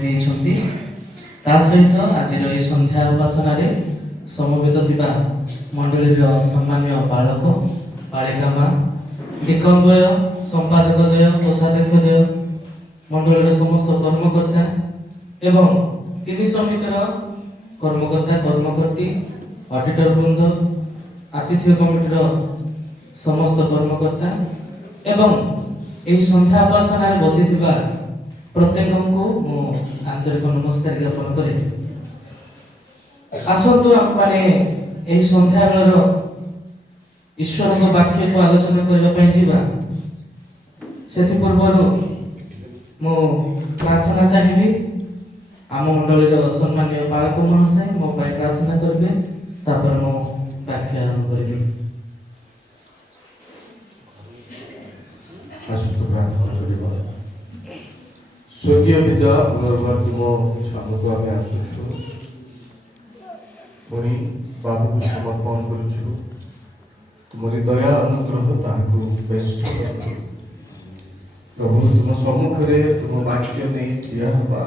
ଦେଇଛନ୍ତି। ତା ସହିତ ଆଜିର ଏହି ସନ୍ଧ୍ୟା ଉପାସନାରେ ସମବେତ ଥିବା ମଣ୍ଡଳୀର ସମ୍ମାନୀୟ ବାଳକ ବାଳିକା ମା, ନିକମ୍ବୟ, ସମ୍ପାଦକଦ୍ୱୟ, କୋଷାଧ୍ୟକ୍ଷଦ୍ୱୟ, ମଣ୍ଡଳୀର ସମସ୍ତ କର୍ମକର୍ତ୍ତା ଏବଂ ତିନି ସମିତିର କର୍ମକର୍ତ୍ତା କର୍ମକର୍ତ୍ତୀ, ଅଡିଟର ବୃନ୍ଦ, ଆତିଥ୍ୟ କମିଟିର ସମସ୍ତ କର୍ମକର୍ତ୍ତା ଏବଂ ଏହି ସନ୍ଧ୍ୟା ଉପାସନାରେ ବସିଥିବା ପ୍ରତ୍ୟେକଙ୍କୁ ମୁଁ ଆନ୍ତରିକ ନମସ୍କାର ଜ୍ଞାପନ କରେ। ଆସନ୍ତୁ ଆମମାନେ ଏହି ସନ୍ଧ୍ୟାବେଳର ଈଶ୍ୱରଙ୍କ ବାକ୍ୟକୁ ଆଲୋଚନା କରିବା ପାଇଁ ଯିବା। ସେଥିପୂର୍ବରୁ ମୁଁ ପ୍ରାର୍ଥନା ଚାହିଁବି। ଆମ ମଣ୍ଡଳୀର ସମ୍ମାନୀୟ ବାଳକ ମହାଶୟ ମୋ ପାଇଁ ପ୍ରାର୍ଥନା କରିବେ, ତାପରେ ମୁଁ ବାକ୍ୟ ଆରମ୍ଭ କରିବି। ସ୍ୱର୍ଗୀୟ ପିତା, ପୁନର୍ବାର ତୁମ ସାମକୁ ଆମେ ଆସୁଛୁ, ପୁଣି ବାବୁକୁ ସମର୍ପଣ କରୁଛୁ। ତୁମରି ଦୟା ଅନୁଗ୍ରହ ତାହାକୁ ବେଷ୍ଟ କର। ପ୍ରଭୁ, ତୁମ ସମ୍ମୁଖରେ ତୁମ ବାକ୍ୟ ନେଇ ଠିଆ ହେବା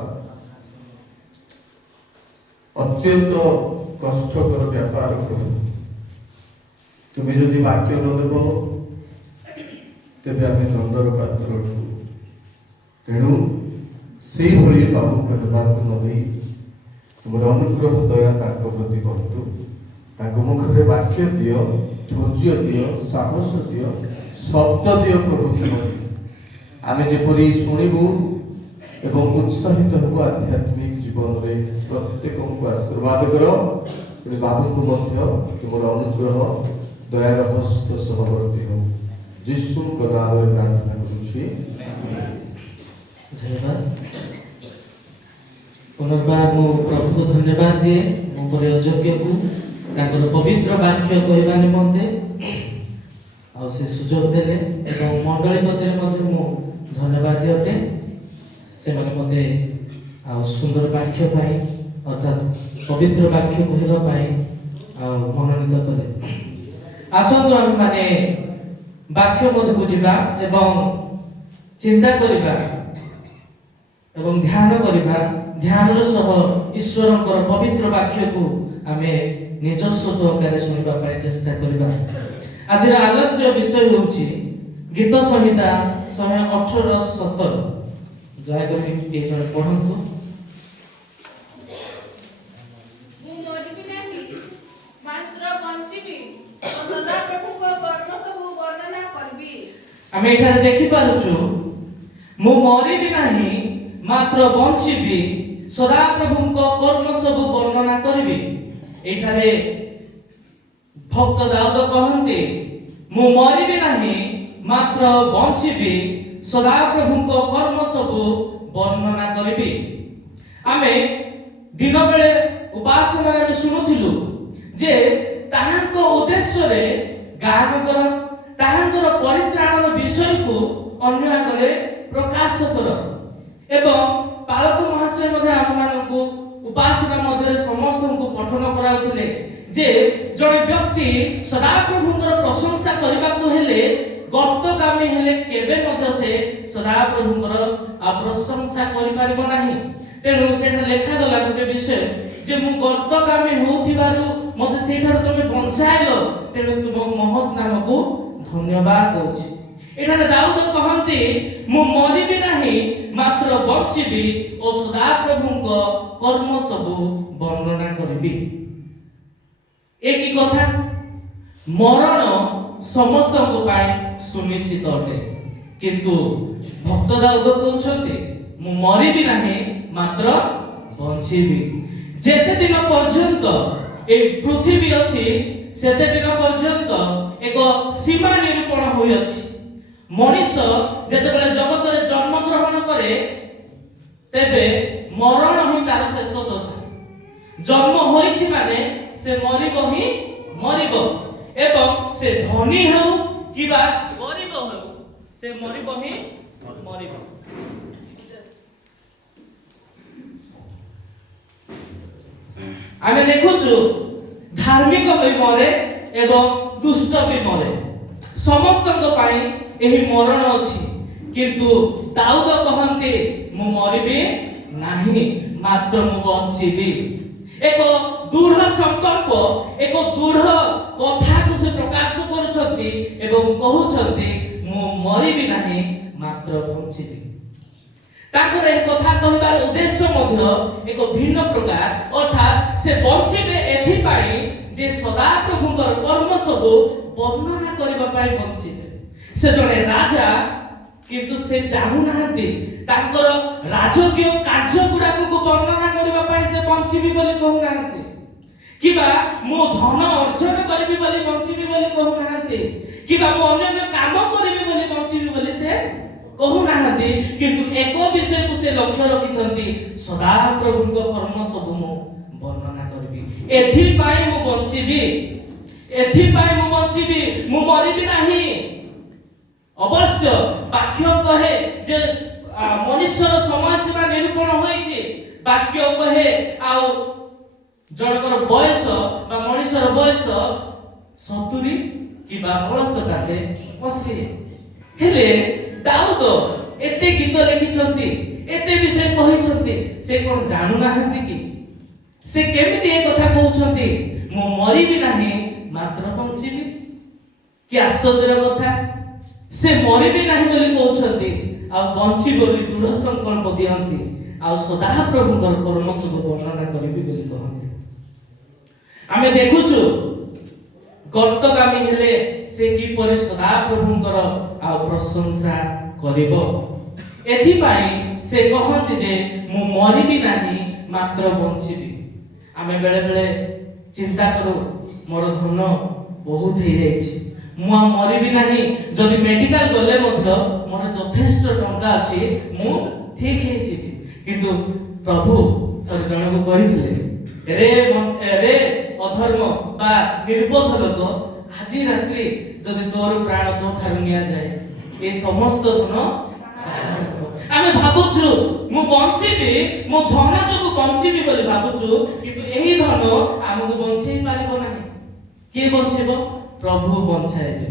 ଅତ୍ୟନ୍ତ କଷ୍ଟକର ବ୍ୟାପାର। ପ୍ରଭୁ, ତୁମେ ଯଦି ବାକ୍ୟ ନ ଦେବ ତେବେ ଆମେ ଦଣ୍ଡର ପାତ୍ର ହେବୁ। ତେଣୁ ସେଇଭଳି ବାବୁଙ୍କୁ ହେବାକୁ ନ ଦେଇ ତୁମର ଅନୁଗ୍ରହ ଦୟା ତାଙ୍କ ପ୍ରତି ବଢ଼ୁ। ତାଙ୍କ ମୁଖରେ ବାକ୍ୟ ଦିଅ, ଧୈର୍ଯ୍ୟ ଦିଅ, ସାହସ ଦିଅ, ଶବ୍ଦ ଦିଅ। ପ୍ରଭୁ, ଆମେ ଯେପରି ଶୁଣିବୁ ଏବଂ ଉତ୍ସାହିତ ହେବୁ ଆଧ୍ୟାତ୍ମିକ ଜୀବନରେ ପ୍ରତ୍ୟେକଙ୍କୁ ଆଶୀର୍ବାଦ କର। ବାବୁଙ୍କୁ ମଧ୍ୟ ତୁମର ଅନୁଗ୍ରହ ଦୟାର ହସ୍ତ ସହବର୍ତ୍ତୀ ହେଉ। ଯୀଶୁଙ୍କ ନାମରେ ପ୍ରାର୍ଥନା କରୁଛି। ଧନ୍ୟବାଦ। ପୁନର୍ବାର ମୁଁ ପ୍ରଭୁଙ୍କୁ ଧନ୍ୟବାଦ ଦିଏ ମୋ ପରି ଅଯୋଗ୍ୟକୁ ତାଙ୍କର ପବିତ୍ର ବାକ୍ୟ କହିବା ନିମନ୍ତେ ଆଉ ସେ ସୁଯୋଗ ଦେଲେ ଏବଂ ମଣ୍ଡଳୀ ମଧ୍ୟରେ ମଧ୍ୟ ମୁଁ ଧନ୍ୟବାଦ ଦିଅଟେ। ସେମାନେ ମୋତେ ଆଉ ସୁନ୍ଦର ବାକ୍ୟ ପାଇଁ ଅର୍ଥାତ୍ ପବିତ୍ର ବାକ୍ୟ କହିବା ପାଇଁ ଆଉ ମନୋନୀତ କଲେ। ଆସନ୍ତୁ ଆମେ ମାନେ ବାକ୍ୟ ମଧ୍ୟକୁ ଯିବା ଏବଂ ଚିନ୍ତା କରିବା ଏବଂ ଧ୍ୟାନ କରିବା। ଧ୍ୟାନର ସହ ଈଶ୍ୱରଙ୍କର ପବିତ୍ର ବାକ୍ୟକୁ ଆମେ ନିଜସ୍ୱ ସହକାରେ ଶୁଣିବା ପାଇଁ ଚେଷ୍ଟା କରିବା। ଆଜିର ଆଲୋଚ୍ୟ ବିଷୟ ହେଉଛି ଗୀତ ସଂହିତା 118:17। ଦୟାକରି କିଏ ଜଣେ ପଢ଼ନ୍ତୁ। ଆମେ ଏଠାରେ ଦେଖିପାରୁଛୁ, ମୁଁ ମରିବି ନାହିଁ ମାତ୍ର ବଞ୍ଚିବି, ସଦାପ୍ରଭୁଙ୍କ କର୍ମ ସବୁ ବର୍ଣ୍ଣନା କରିବି। ଏଠାରେ ଭକ୍ତ ଦାଉଦ କହନ୍ତି, ମୁଁ ମରିବି ନାହିଁ ମାତ୍ର ବଞ୍ଚିବି, ସଦାପ୍ରଭୁଙ୍କ କର୍ମ ସବୁ ବର୍ଣ୍ଣନା କରିବି। ଆମେ ଦିନ ବେଳେ ଉପାସନାରେ ଆମେ ଶୁଣୁଥିଲୁ ଯେ ତାହାଙ୍କ ଉଦ୍ଦେଶ୍ୟରେ ଗାନ କର, ତାହାଙ୍କର ପରିତ୍ରାଣର ବିଷୟକୁ ଅନ୍ୟ ଆଗରେ ପ୍ରକାଶ କର। ଏବଂ ପାଳକ ମହାଶୟ ମଧ୍ୟ ଆମମାନଙ୍କୁ ଉପାସନା ମଧ୍ୟରେ ସମସ୍ତଙ୍କୁ ପଠନ କରାଉଥିଲେ ଯେ ଜଣେ ବ୍ୟକ୍ତି ସଦାପ୍ରଭୁଙ୍କର ପ୍ରଶଂସା କରିବାକୁ ହେଲେ ଗର୍ତ୍ତଗାମୀ ହେଲେ କେବେ ମଧ୍ୟ ସେ ସଦାପ୍ରଭୁଙ୍କର ପ୍ରଶଂସା କରିପାରିବ ନାହିଁ। ତେଣୁ ସେଠାରେ ଲେଖାଗଲା ଗୋଟେ ବିଷୟ ଯେ ମୁଁ ଗର୍ତ୍ତଗାମୀ ହେଉଥିବାରୁ ମୋତେ ସେଇଠାରୁ ତମେ ବଞ୍ଚାଇଲ, ତେଣୁ ତୁମ ମହତ୍ ନାମକୁ ଧନ୍ୟବାଦ ଦଉଛି। ଏଠାରେ ଦାଉଦ କହନ୍ତି, ମୁଁ ମରିବି ନାହିଁ ମାତ୍ର ବଞ୍ଚିବି ଓ ସଦାପ୍ରଭୁଙ୍କ କର୍ମ ସବୁ ବର୍ଣ୍ଣନା କରିବି। ଏ କି କଥା? ମରଣ ସମସ୍ତଙ୍କ ପାଇଁ ସୁନିଶ୍ଚିତ ଅଟେ, କିନ୍ତୁ ଭକ୍ତ ଦାଉଦ କହୁଛନ୍ତି, ମୁଁ ମରିବି ନାହିଁ ମାତ୍ର ବଞ୍ଚିବି। ଯେତେ ଦିନ ପର୍ଯ୍ୟନ୍ତ এই পৃথিবী ଅଛି ସେତେ ଦିନ ପର୍ଯ୍ୟନ୍ତ ଏକ ସୀମା ନିରୂପଣ ହୋଇଅଛି। ମଣିଷ ଯେତେବେଳେ ଜଗତରେ ଜନ୍ମ ଗ୍ରହଣ କରେ ତେବେ ମରଣ ହିଁ ତାର ଶେଷ ଦଶା। ଜନ୍ମ ହୋଇଛି ମାନେ ସେ ମରିବ ହିଁ ମରିବ, ଏବଂ ସେ ଧନୀ ହେଉ କିବା ଗରିବ ହେଉ ସେ ମରିବ ହିଁ ମରିବ। ଆମେ ଦେଖୁଛୁ ଧାର୍ମିକ ବି ମରେ ଏବଂ ଦୁଷ୍ଟ ବି ମରେ। ସମସ୍ତଙ୍କ ପାଇଁ ଏହି ମରଣ ଅଛି, କିନ୍ତୁ ଦାଉଦ କହନ୍ତି ମୁଁ ମରିବି ନାହିଁ ମାତ୍ର ମୁଁ ବଞ୍ଚିବି। ଏକ ଦୃଢ଼ ସଂକଳ୍ପ, ଏକ ଦୃଢ଼ କଥାକୁ ସେ ପ୍ରକାଶ କରୁଛନ୍ତି ଏବଂ କହୁଛନ୍ତି ମୁଁ ମରିବି ନାହିଁ ମାତ୍ର ବଞ୍ଚିବି। ତାଙ୍କର ଏ କଥା କହିବାର ଉଦ୍ଦେଶ୍ୟ ମଧ୍ୟ ଏକ ଭିନ୍ନ ପ୍ରକାର, ଅର୍ଥାତ୍ ସେ ବଞ୍ଚିବେ ଏଥିପାଇଁ ଯେ ସଦାପ୍ରଭୁଙ୍କର କର୍ମ ସବୁ ବର୍ଣ୍ଣନା କରିବା ପାଇଁ ବଞ୍ଚିବେ। ସେ ଜଣେ ରାଜା, କିନ୍ତୁ ସେ ଚାହୁଁନାହାନ୍ତି ତାଙ୍କର ରାଜକୀୟ କାର୍ଯ୍ୟ ଗୁଡାକୁ ବର୍ଣ୍ଣନା କରିବା ପାଇଁ ସେ ବଞ୍ଚିବି ବୋଲି କହୁନାହାନ୍ତି, କିମ୍ବା ମୁଁ ଧନ ଅର୍ଜନ କରିବି ବୋଲି ବଞ୍ଚିବି ବୋଲି କହୁନାହାନ୍ତି, କିମ୍ବା ମୁଁ ଅନ୍ୟାନ୍ୟ କାମ କରିବି ବୋଲି ବଞ୍ଚିବି ବୋଲି ସେ କହୁନାହାନ୍ତି। କିନ୍ତୁ ଏକ ବିଷୟକୁ ସେ ଲକ୍ଷ୍ୟ ରଖିଛନ୍ତି, ସଦାପ୍ରଭୁଙ୍କ କର୍ମ ସବୁ ମୁଁ ବର୍ଣ୍ଣନା କରିବି। ଏଥିପାଇଁ ମୁଁ ବଞ୍ଚିବି, ଏଥିପାଇଁ ମୁଁ ବଞ୍ଚିବି, ମୁଁ ମରିବି ନାହିଁ। ଅବଶ୍ୟ ବାକ୍ୟ କହେ ଯେ ମନୁଷ୍ୟର ସମୟ ସୀମା ନିରୂପଣ ହୋଇଛି। ବାକ୍ୟ କହେ ଆଉ ଜଣଙ୍କର ବୟସ ବା ମଣିଷର ବୟସ 70 କିମ୍ବା 80 ହେଲେ ଦାଉଦ ଏତେ ଗୀତ ଲେଖିଛନ୍ତି, ଏତେ ବିଷୟ କହିଛନ୍ତି, ସେ କଣ ଜାଣୁନାହାନ୍ତି କି? ସେ କେମିତି ଏ କଥା କହୁଛନ୍ତି ମୁଁ ମରିବି ନାହିଁ ମାତ୍ର ବଞ୍ଚିବି? କି ଆଶ୍ଚର୍ଯ୍ୟର କଥା! ସେ ମରିବି ନାହିଁ ବୋଲି କହୁଛନ୍ତି ଆଉ ବଞ୍ଚିବ ବୋଲି ଦୃଢ଼ ସଂକଳ୍ପ ଦିଅନ୍ତି, ଆଉ ସଦାପ୍ରଭୁଙ୍କର କର୍ମ ସବୁ ବର୍ଣ୍ଣନା କରିବି ବୋଲି କହନ୍ତି। ଆମେ ଦେଖୁଛୁ ଗର୍ତ୍ତଗାମୀ ହେଲେ ସେ କିପରି ସଦାପ୍ରଭୁଙ୍କର ଆଉ ପ୍ରଶଂସା କରିବ। ଏଥିପାଇଁ ସେ କହନ୍ତି ଯେ ମୁଁ ମରିବି ନାହିଁ ମାତ୍ର ବଞ୍ଚିବି। ଆମେ ବେଳେ ବେଳେ ଚିନ୍ତା କରୁ ମୋର ଧନ ବହୁତ ହେଇଯାଇଛି, ମୁଁ ଆଉ ମରିବି ନାହିଁ, ଯଦି ମେଡିକାଲ ଗଲେ ମଧ୍ୟ ମୋର ଯଥେଷ୍ଟ ଟଙ୍କା ଅଛି, ମୁଁ ଠିକ ହେଇଯିବି। କିନ୍ତୁ ପ୍ରଭୁ ଥରେ ଜଣକୁ କହିଥିଲେ, ରେ ଅଧର୍ମ ବା ନିର୍বোধ ଲୋକ, ଆଜି ରାତ୍ରି ଯଦି ତୋର ପ୍ରାଣ ତୋ ଠାରୁ ନିଆଯାଏ ଏ ସମସ୍ତ ଧନ। ଆମେ ଭାବୁଛୁ ମୁଁ ବଞ୍ଚିବି, ମୁଁ ଧନ ଯୋଗୁଁ ବଞ୍ଚିବି ବୋଲି ଭାବୁଛୁ, କିନ୍ତୁ ଏହି ଧନ ଆମକୁ ବଞ୍ଚେଇ ପାରିବ ନାହିଁ। କିଏ ବଞ୍ଚେଇବ? ପ୍ରଭୁ ବଞ୍ଚାଇବେ।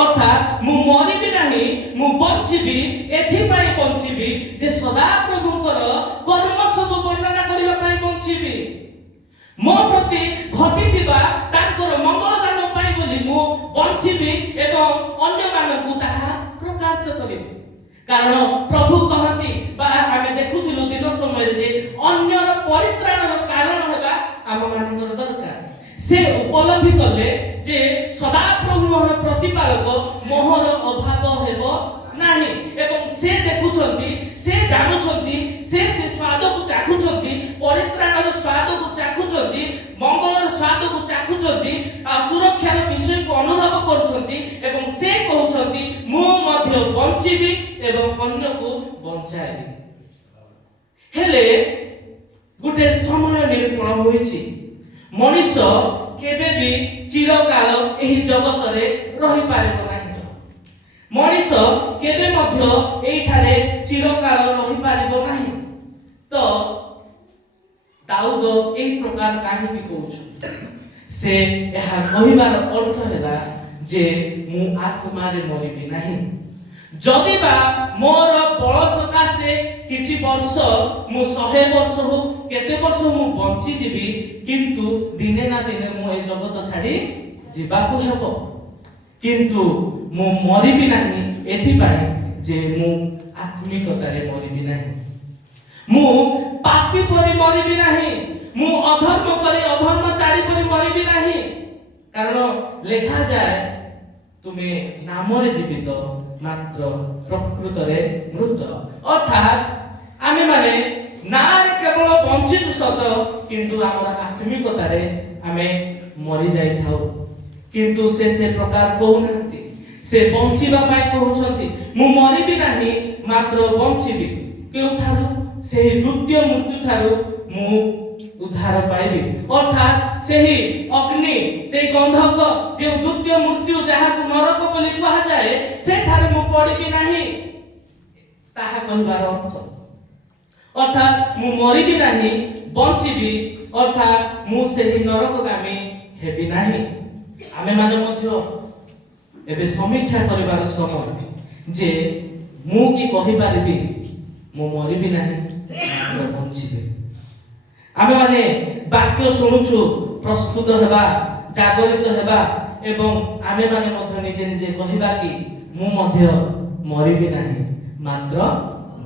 ଅର୍ଥାତ୍ ମୁଁ ମରିବି ନାହିଁ, ମୁଁ ବଞ୍ଚିବି। ଏଥିପାଇଁ ବଞ୍ଚିବି ଯେ ସଦାପ୍ରଭୁଙ୍କର କର୍ମ ସବୁ ବର୍ଣ୍ଣନା କରିବା ପାଇଁ ବଞ୍ଚିବି। ମୋ ପ୍ରତି ଘଟିଥିବା ତାଙ୍କର ମଙ୍ଗଳ ଦାନ ପାଇଁ ବୋଲି ମୁଁ ବଞ୍ଚିବି ଏବଂ ଅନ୍ୟମାନଙ୍କୁ ତାହା ପ୍ରକାଶ କରିବି। କାରଣ ପ୍ରଭୁ କହନ୍ତି ବା ଆମେ ଦେଖୁଥିଲୁ ଦିନ ସମୟରେ ଯେ ଅନ୍ୟର ପରିତ୍ରାଣର କାରଣ ହେବା ଆମ ମାନଙ୍କର ଦରକାର। ସେ ଉପଲବ୍ଧି କଲେ ଯେ ସଦାପ୍ରଭୁ ମୋର ପ୍ରତିପାଳକ, ମୋହର ଅଭାବ ହେବ ନାହିଁ ଏବଂ ସେ ଦେଖୁଛନ୍ତି, ସେ ଜାଣୁଛନ୍ତି, ସେ ସ୍ୱାଦକୁ ଚାଖୁଛନ୍ତି, ପରିତ୍ରାଣର ସ୍ୱାଦକୁ ଚାଖୁଛନ୍ତି, ମଙ୍ଗଳର ସ୍ୱାଦକୁ ଚାଖୁଛନ୍ତି, ଆଉ ସୁରକ୍ଷାର ବିଷୟକୁ ଅନୁଭବ କରୁଛନ୍ତି ଏବଂ ସେ କହୁଛନ୍ତି ମୁଁ ମଧ୍ୟ ବଞ୍ଚିବି ଏବଂ ଅନ୍ୟକୁ ବଞ୍ଚାଇବି। ହେଲେ ଗୋଟେ ସମୟ ନିରୂପଣ ହୋଇଛି, ମଣିଷ କେବେ ବି ଚିରକାଳ ଏହି ଜଗତରେ ରହିପାରିବ ନାହିଁ। ମଣିଷ କେବେ ମଧ୍ୟ ଏଇଠାରେ ଚିରକାଳ ରହିପାରିବ ନାହିଁ। ତ ଦାଉଦ ଏହି ପ୍ରକାର କାହିଁକି କହୁଛନ୍ତି? ସେ ଏହା କହିବାର ଅର୍ଥ ହେଲା ଯେ ମୁଁ ଆତ୍ମାରେ ମରିବି ନାହିଁ। ଯଦି ବା ମୋର ବଳ ସକାଶେ କିଛି ବର୍ଷ, ମୁଁ 100 ବର୍ଷ ହଉ କେତେ ବର୍ଷ ମୁଁ ବଞ୍ଚିଯିବି, କିନ୍ତୁ ଦିନେ ନା ଦିନେ ମୁଁ ଏ ଜଗତ ଛାଡି ଯିବାକୁ ହେବ। କିନ୍ତୁ ମୁଁ ମରିବି ନାହିଁ ଏଥିପାଇଁ ଯେ ମୁଁ ଆତ୍ମିକତାରେ ମରିବି ନାହିଁ। ମୁଁ ପାପୀ ପରି ମରିବି ନାହିଁ, ମୁଁ ଅଧର୍ମ କରି ଅଧର୍ମଚାରୀ ପରି ମରିବି ନାହିଁ। କାରଣ ଲେଖାଯାଏ ତୁମେ ନାମରେ ଜୀବିତ ମାତ୍ର ପ୍ରକୃତରେ ମୃତ। ଅର୍ଥାତ୍ ଆମେ ମାନେ ନାଁରେ କେବଳ ବଞ୍ଚିଛୁ ସତ, କିନ୍ତୁ ଆମର ଆତ୍ମିକତାରେ ଆମେ ମରି ଯାଇଥାଉ। କିନ୍ତୁ ସେ ପ୍ରକାର କହୁନାହାନ୍ତି, ସେ ବଞ୍ଚିବା ପାଇଁ କହୁଛନ୍ତି ମୁଁ ମରିବି ନାହିଁ ମାତ୍ର ବଞ୍ଚିବି। କେଉଁଠାରୁ? ସେହି ଦ୍ୱିତୀୟ ମୃତ୍ୟୁ ଠାରୁ ମୁଁ ଉଦ୍ଧାର ପାଇବି। ଅର୍ଥାତ୍ ସେହି ଅଗ୍ନି, ସେହି ଗନ୍ଧକ, ଯେଉଁ ଦ୍ୱିତୀୟ ମୃତ୍ୟୁ ଯାହାକୁ ନରକ ବୋଲି କୁହାଯାଏ, ସେଠାରେ ମୁଁ ପଡ଼ିବି ନାହିଁ, ତାହା କହିବାର ଅର୍ଥ। ଅର୍ଥାତ୍ ମୁଁ ମରିବି ନାହିଁ, ବଞ୍ଚିବି, ଅର୍ଥାତ୍ ମୁଁ ସେହି ନରକଗାମୀ ହେବି ନାହିଁ। ଆମେ ମାନେ ମଧ୍ୟ ଏବେ ସମୀକ୍ଷା କରିବାର ସମୟ ଯେ ମୁଁ କି କହିପାରିବି ମୁଁ ମରିବି ନାହିଁ ମାତ୍ର ବଞ୍ଚିବେ। ଆମେ ମାନେ ବାକ୍ୟ ଶୁଣୁଛୁ, ପ୍ରସ୍ତୁତ ହେବା, ଜାଗରିତ ହେବା ଏବଂ ଆମେ ମାନେ ମଧ୍ୟ ନିଜେ ନିଜେ କହିବା କି ମୁଁ ମଧ୍ୟ ମରିବି ନାହିଁ ମାତ୍ର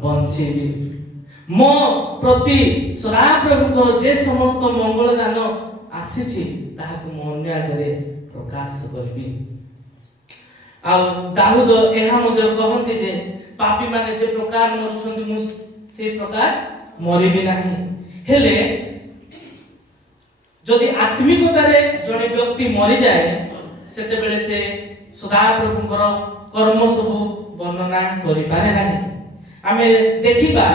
ବଞ୍ଚିବି। ମୋ ପ୍ରତି ସଦାପ୍ରଭୁଙ୍କର ଯେ ସମସ୍ତ ମଙ୍ଗଳ ଦାନ ଆସିଛି ତାହାକୁ ମୁଁ ଅନ୍ୟ ଆଗରେ ପ୍ରକାଶ କରିବି। ଆଉ ଦାଉଦ ଏହା ମଧ୍ୟ କହନ୍ତି ଯେ ପାପୀ ମାନେ ଯେ ପ୍ରକାର ମରୁଛନ୍ତି ମୁଁ ସେ ପ୍ରକାର ମରିବି ନାହିଁ। ହେଲେ ଯଦି ଆତ୍ମିକତାରେ ଜଣେ ବ୍ୟକ୍ତି ମରିଯାଏ ସେତେବେଳେ ସେ ସଦାପ୍ରଭୁଙ୍କର କର୍ମ ସବୁ ବର୍ଣ୍ଣନା କରିପାରେ ନାହିଁ। ଆମେ ଦେଖିବା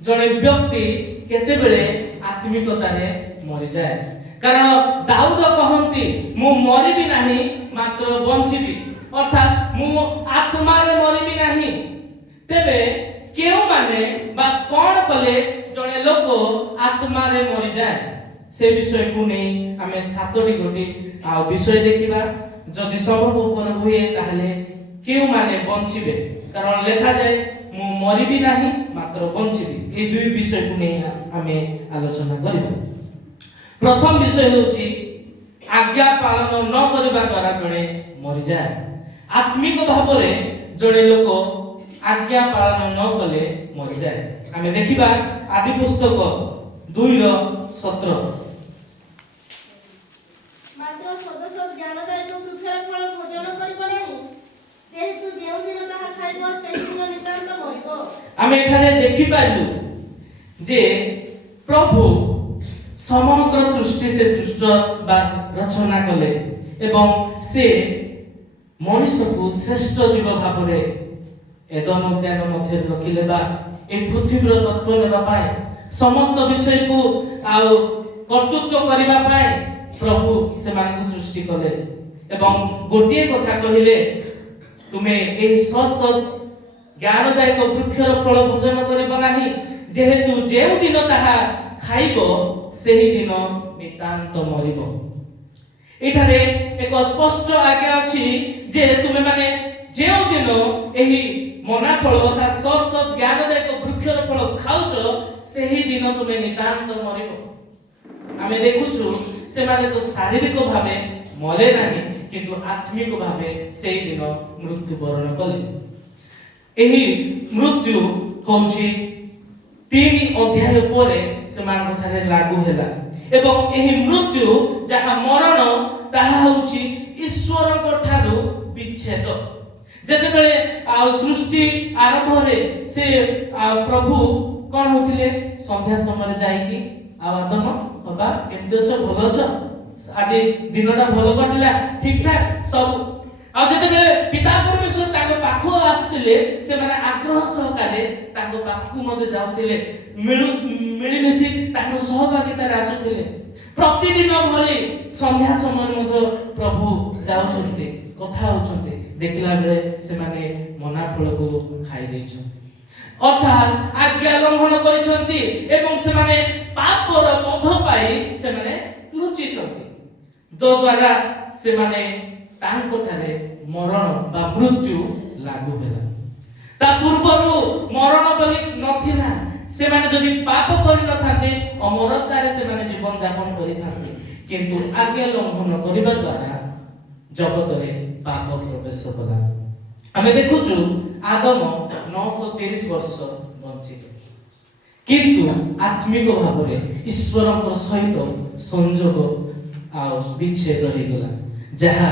ଜଣେ ବ୍ୟକ୍ତି କେତେବେଳେ ଆତ୍ମିକତାରେ ମରିଯାଏ। କାରଣ ଦାଉଦ କହନ୍ତି ମୁଁ ମରିବି ନାହିଁ ମାତ୍ର ବଞ୍ଚିବି, ଅର୍ଥାତ୍ ମୁଁ ଆତ୍ମାରେ ମରିବି ନାହିଁ। ତେବେ କେଉଁମାନେ ବା କଣ କଲେ ଜଣେ ଲୋକ ଆତ୍ମାରେ ମରିଯାଏ ସେ ବିଷୟକୁ ନେଇ ଆମେ 7ଟି ଗୋଟି ଆଉ ବିଷୟ ଦେଖିବା। ଯଦି ସମ୍ଭବପର ହୁଏ ତାହେଲେ କେଉଁମାନେ ବଞ୍ଚିବେ, କାରଣ ଲେଖାଯାଏ ମୁଁ ମରିବି ନାହିଁ ମାତ୍ର ବଞ୍ଚିବି। এই ଦୁଇ ବିଷୟକୁ ନେଇ ଆମେ ଆଲୋଚନା କରିବା। ପ୍ରଥମ ବିଷୟ ହେଉଛି ଆଜ୍ଞା ପାଳନ ନ କରିବା ଦ୍ୱାରା ଜଣେ ମରିଯାଏ। ଆତ୍ମିକ ଭାବରେ ଜଣେ ଲୋକ ଆଜ୍ଞା ପାଳନ ନ କଲେ ମରିଯାଏ। ଆମେ ଦେଖିବା ଆଦି ପୁସ୍ତକ 2:17। ମାତ୍ର ସଦସ୍ୟ ଜ୍ଞାନଦାୟକ ବୃକ୍ଷର ଫଳ ଭୋଜନ କରିବ ନାହିଁ, ଯେହେତୁ ଯେଉଁ ଦିନ ତାହା ଖାଇବ ସେହି ଦିନ ନିତାନ୍ତ ମରିବ। ଆମେ ଏଠାରେ ଦେଖିପାରିଲୁ ଯେ ପ୍ରଭୁ ସମଗ୍ର ସୃଷ୍ଟି ସେ ସୃଷ୍ଟ ବା ରଚନା କଲେ ଏବଂ ସେ ମଣିଷକୁ ଶ୍ରେଷ୍ଠ ଜୀବ ଭାବରେ ଏଦନ ଉଦ୍ୟାନ ମଧ୍ୟରେ ରଖିଲେ ବା ଏ ପୃଥିବୀର ତତ୍ତ୍ୱ ନେବା ପାଇଁ ସମସ୍ତ ବିଷୟକୁ ଆଉ କର୍ତ୍ତୃତ୍ୱ କରିବା ପାଇଁ ପ୍ରଭୁ ସେମାନଙ୍କୁ ସୃଷ୍ଟି କଲେ। ଏବଂ ଗୋଟିଏ କଥା କହିଲେ ତୁମେ ଏହି ସତ ଜ୍ଞାନଦାୟକ ବୃକ୍ଷର ଫଳ ଭୋଜନ କରିବ ନାହିଁ, ଯେହେତୁ ଯେଉଁ ଦିନ ତାହା ଖାଇବ ସେହି ଦିନ ନିତାନ୍ତ ମରିବ। ଏଠାରେ ଏକ ସ୍ପଷ୍ଟ ଆଜ୍ଞା ଅଛି ଯେ ତୁମେ ମାନେ ଯେଉଁ ଦିନ ଏହି ମନା ଫଳ ଅର୍ଥାତ୍ ସତ ଜ୍ଞାନଦାୟକ ବୃକ୍ଷର ଫଳ ଖାଉଛ ସେହି ଦିନ ତୁମେ ନିତାନ୍ତ ମରିବ। ଆମେ ଦେଖୁଛୁ ସେମାନେ ତ ଶାରୀରିକ ଭାବେ ମଲେ ନାହିଁ କିନ୍ତୁ ଆତ୍ମିକ ଭାବେ ସେହି ଦିନ ମୃତ୍ୟୁବରଣ କଲେ। ଏହି ମୃତ୍ୟୁ ହେଉଛି 3 ଅଧ୍ୟାୟ ପରେ ସେମାନଙ୍କ ଠାରେ ଲାଗୁ ହେଲା ଏବଂ ଏହି ମୃତ୍ୟୁ ଯାହା ମରଣ ତାହା ହେଉଛି ଈଶ୍ୱରଙ୍କ ଠାରୁ ବିଚ୍ଛେଦ। ଯେତେବେଳେ ଆଉ ସୃଷ୍ଟି ଆରମ୍ଭରେ ସେ ପ୍ରଭୁ କଣ ହଉଥିଲେ, ସନ୍ଧ୍ୟା ସମୟରେ ଯାଇକି ଆଉ ଆଦମ ବାବା କେମିତି ଅଛ, ଭଲ ଅଛ, ଆଜି ଦିନଟା ଭଲ କଟିଲା, ଠିକ ଠାକ ସବୁ। ଆଉ ଯେତେବେଳେ ପିତା ପରମେଶ୍ୱର ତାଙ୍କ ପାଖକୁ ଆସୁଥିଲେ ସେମାନେ ଆଗ୍ରହ ସହକାରେ ତାଙ୍କ ପାଖକୁ ମଧ୍ୟ ଯାଉଥିଲେ, ମିଳିମିଶି ତାଙ୍କ ସହଭାଗିତାରେ ଆସୁଥିଲେ। ପ୍ରତିଦିନ ଭଳି ସନ୍ଧ୍ୟା ସମୟରେ ମଧ୍ୟ ପ୍ରଭୁ ଯାଉଛନ୍ତି, କଥା ହଉଛନ୍ତି। ଦେଖିଲା ବେଳେ ସେମାନେ ମନା ଫଳକୁ ଖାଇ ଦେଇଛନ୍ତି, ଅର୍ଥାତ୍ ଆଜ୍ଞା ଲଙ୍ଘନ କରିଛନ୍ତି ଏବଂ ସେମାନେ ପାପର ବୋଧ ପାଇ ସେମାନେ ଲୁଚିଛନ୍ତି, ଯଦ୍ୱାରା ସେମାନେ ତାଙ୍କଠାରେ ମରଣ ବା ମୃତ୍ୟୁ ଲାଗୁ ହେଲା। ତା ପୂର୍ବରୁ ମରଣ ବୋଲି ନଥିଲା। ସେମାନେ ଯଦି ପାପ କରିନଥାନ୍ତେ ଅମରତାରେ ସେମାନେ ଜୀବନ ଯାପନ କରିଥାନ୍ତେ, କିନ୍ତୁ ଆଜ୍ଞା ଲଙ୍ଘନ କରିବା ଦ୍ୱାରା ଜଗତରେ ପାପ ପ୍ରବେଶ କଲା। ଆମେ ଦେଖୁଛୁ ଆଦମ 930 ବର୍ଷ ବଞ୍ଚିଲେ, କିନ୍ତୁ ଆତ୍ମିକ ଭାବରେ ଈଶ୍ୱରଙ୍କ ସହିତ ସଂଯୋଗ ଆଉ ବିଚ୍ଛେଦ ହେଇଗଲା, ଯାହା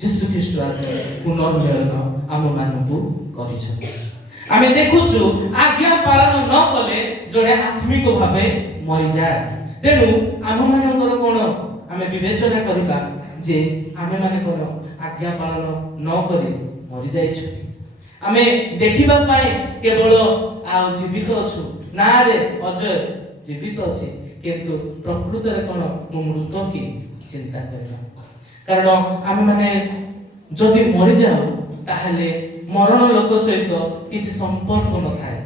ଯୀଶୁ ଖ୍ରୀଷ୍ଟ ଆସି ପୁନର୍ମିଳନ ଆମମାନଙ୍କୁ କରିଛନ୍ତି। ଆମେ ଦେଖୁଛୁ ଆଜ୍ଞା ପାଳନ ନ କଲେ ଜଣେ ଆତ୍ମିକ ଭାବେ ମରିଯାଏ। ତେଣୁ ଆମମାନଙ୍କର କଣ ଆମେ ବିବେଚନା କରିବା ଯେ ଆମେ ମାନେ କଣ ଆଜ୍ଞା ପାଳନ ନ କରି ମରିଯାଇଛୁ। ଆମେ ଦେଖିବା ପାଇଁ କେବଳ ଆଉ ଜୀବିତ ଅଛୁ, ନାରେ ଅଜୟ ଜୀବିତ ଅଛି, କିନ୍ତୁ ପ୍ରକୃତରେ କଣ ମୁଁ ମୃତ କି ଚିନ୍ତା କରିବା। କାରଣ ଆମେ ମାନେ ଯଦି ମରିଯାଉ ତାହେଲେ ମରଣ ଲୋକ ସହିତ କିଛି ସମ୍ପର୍କ ନଥାଏ।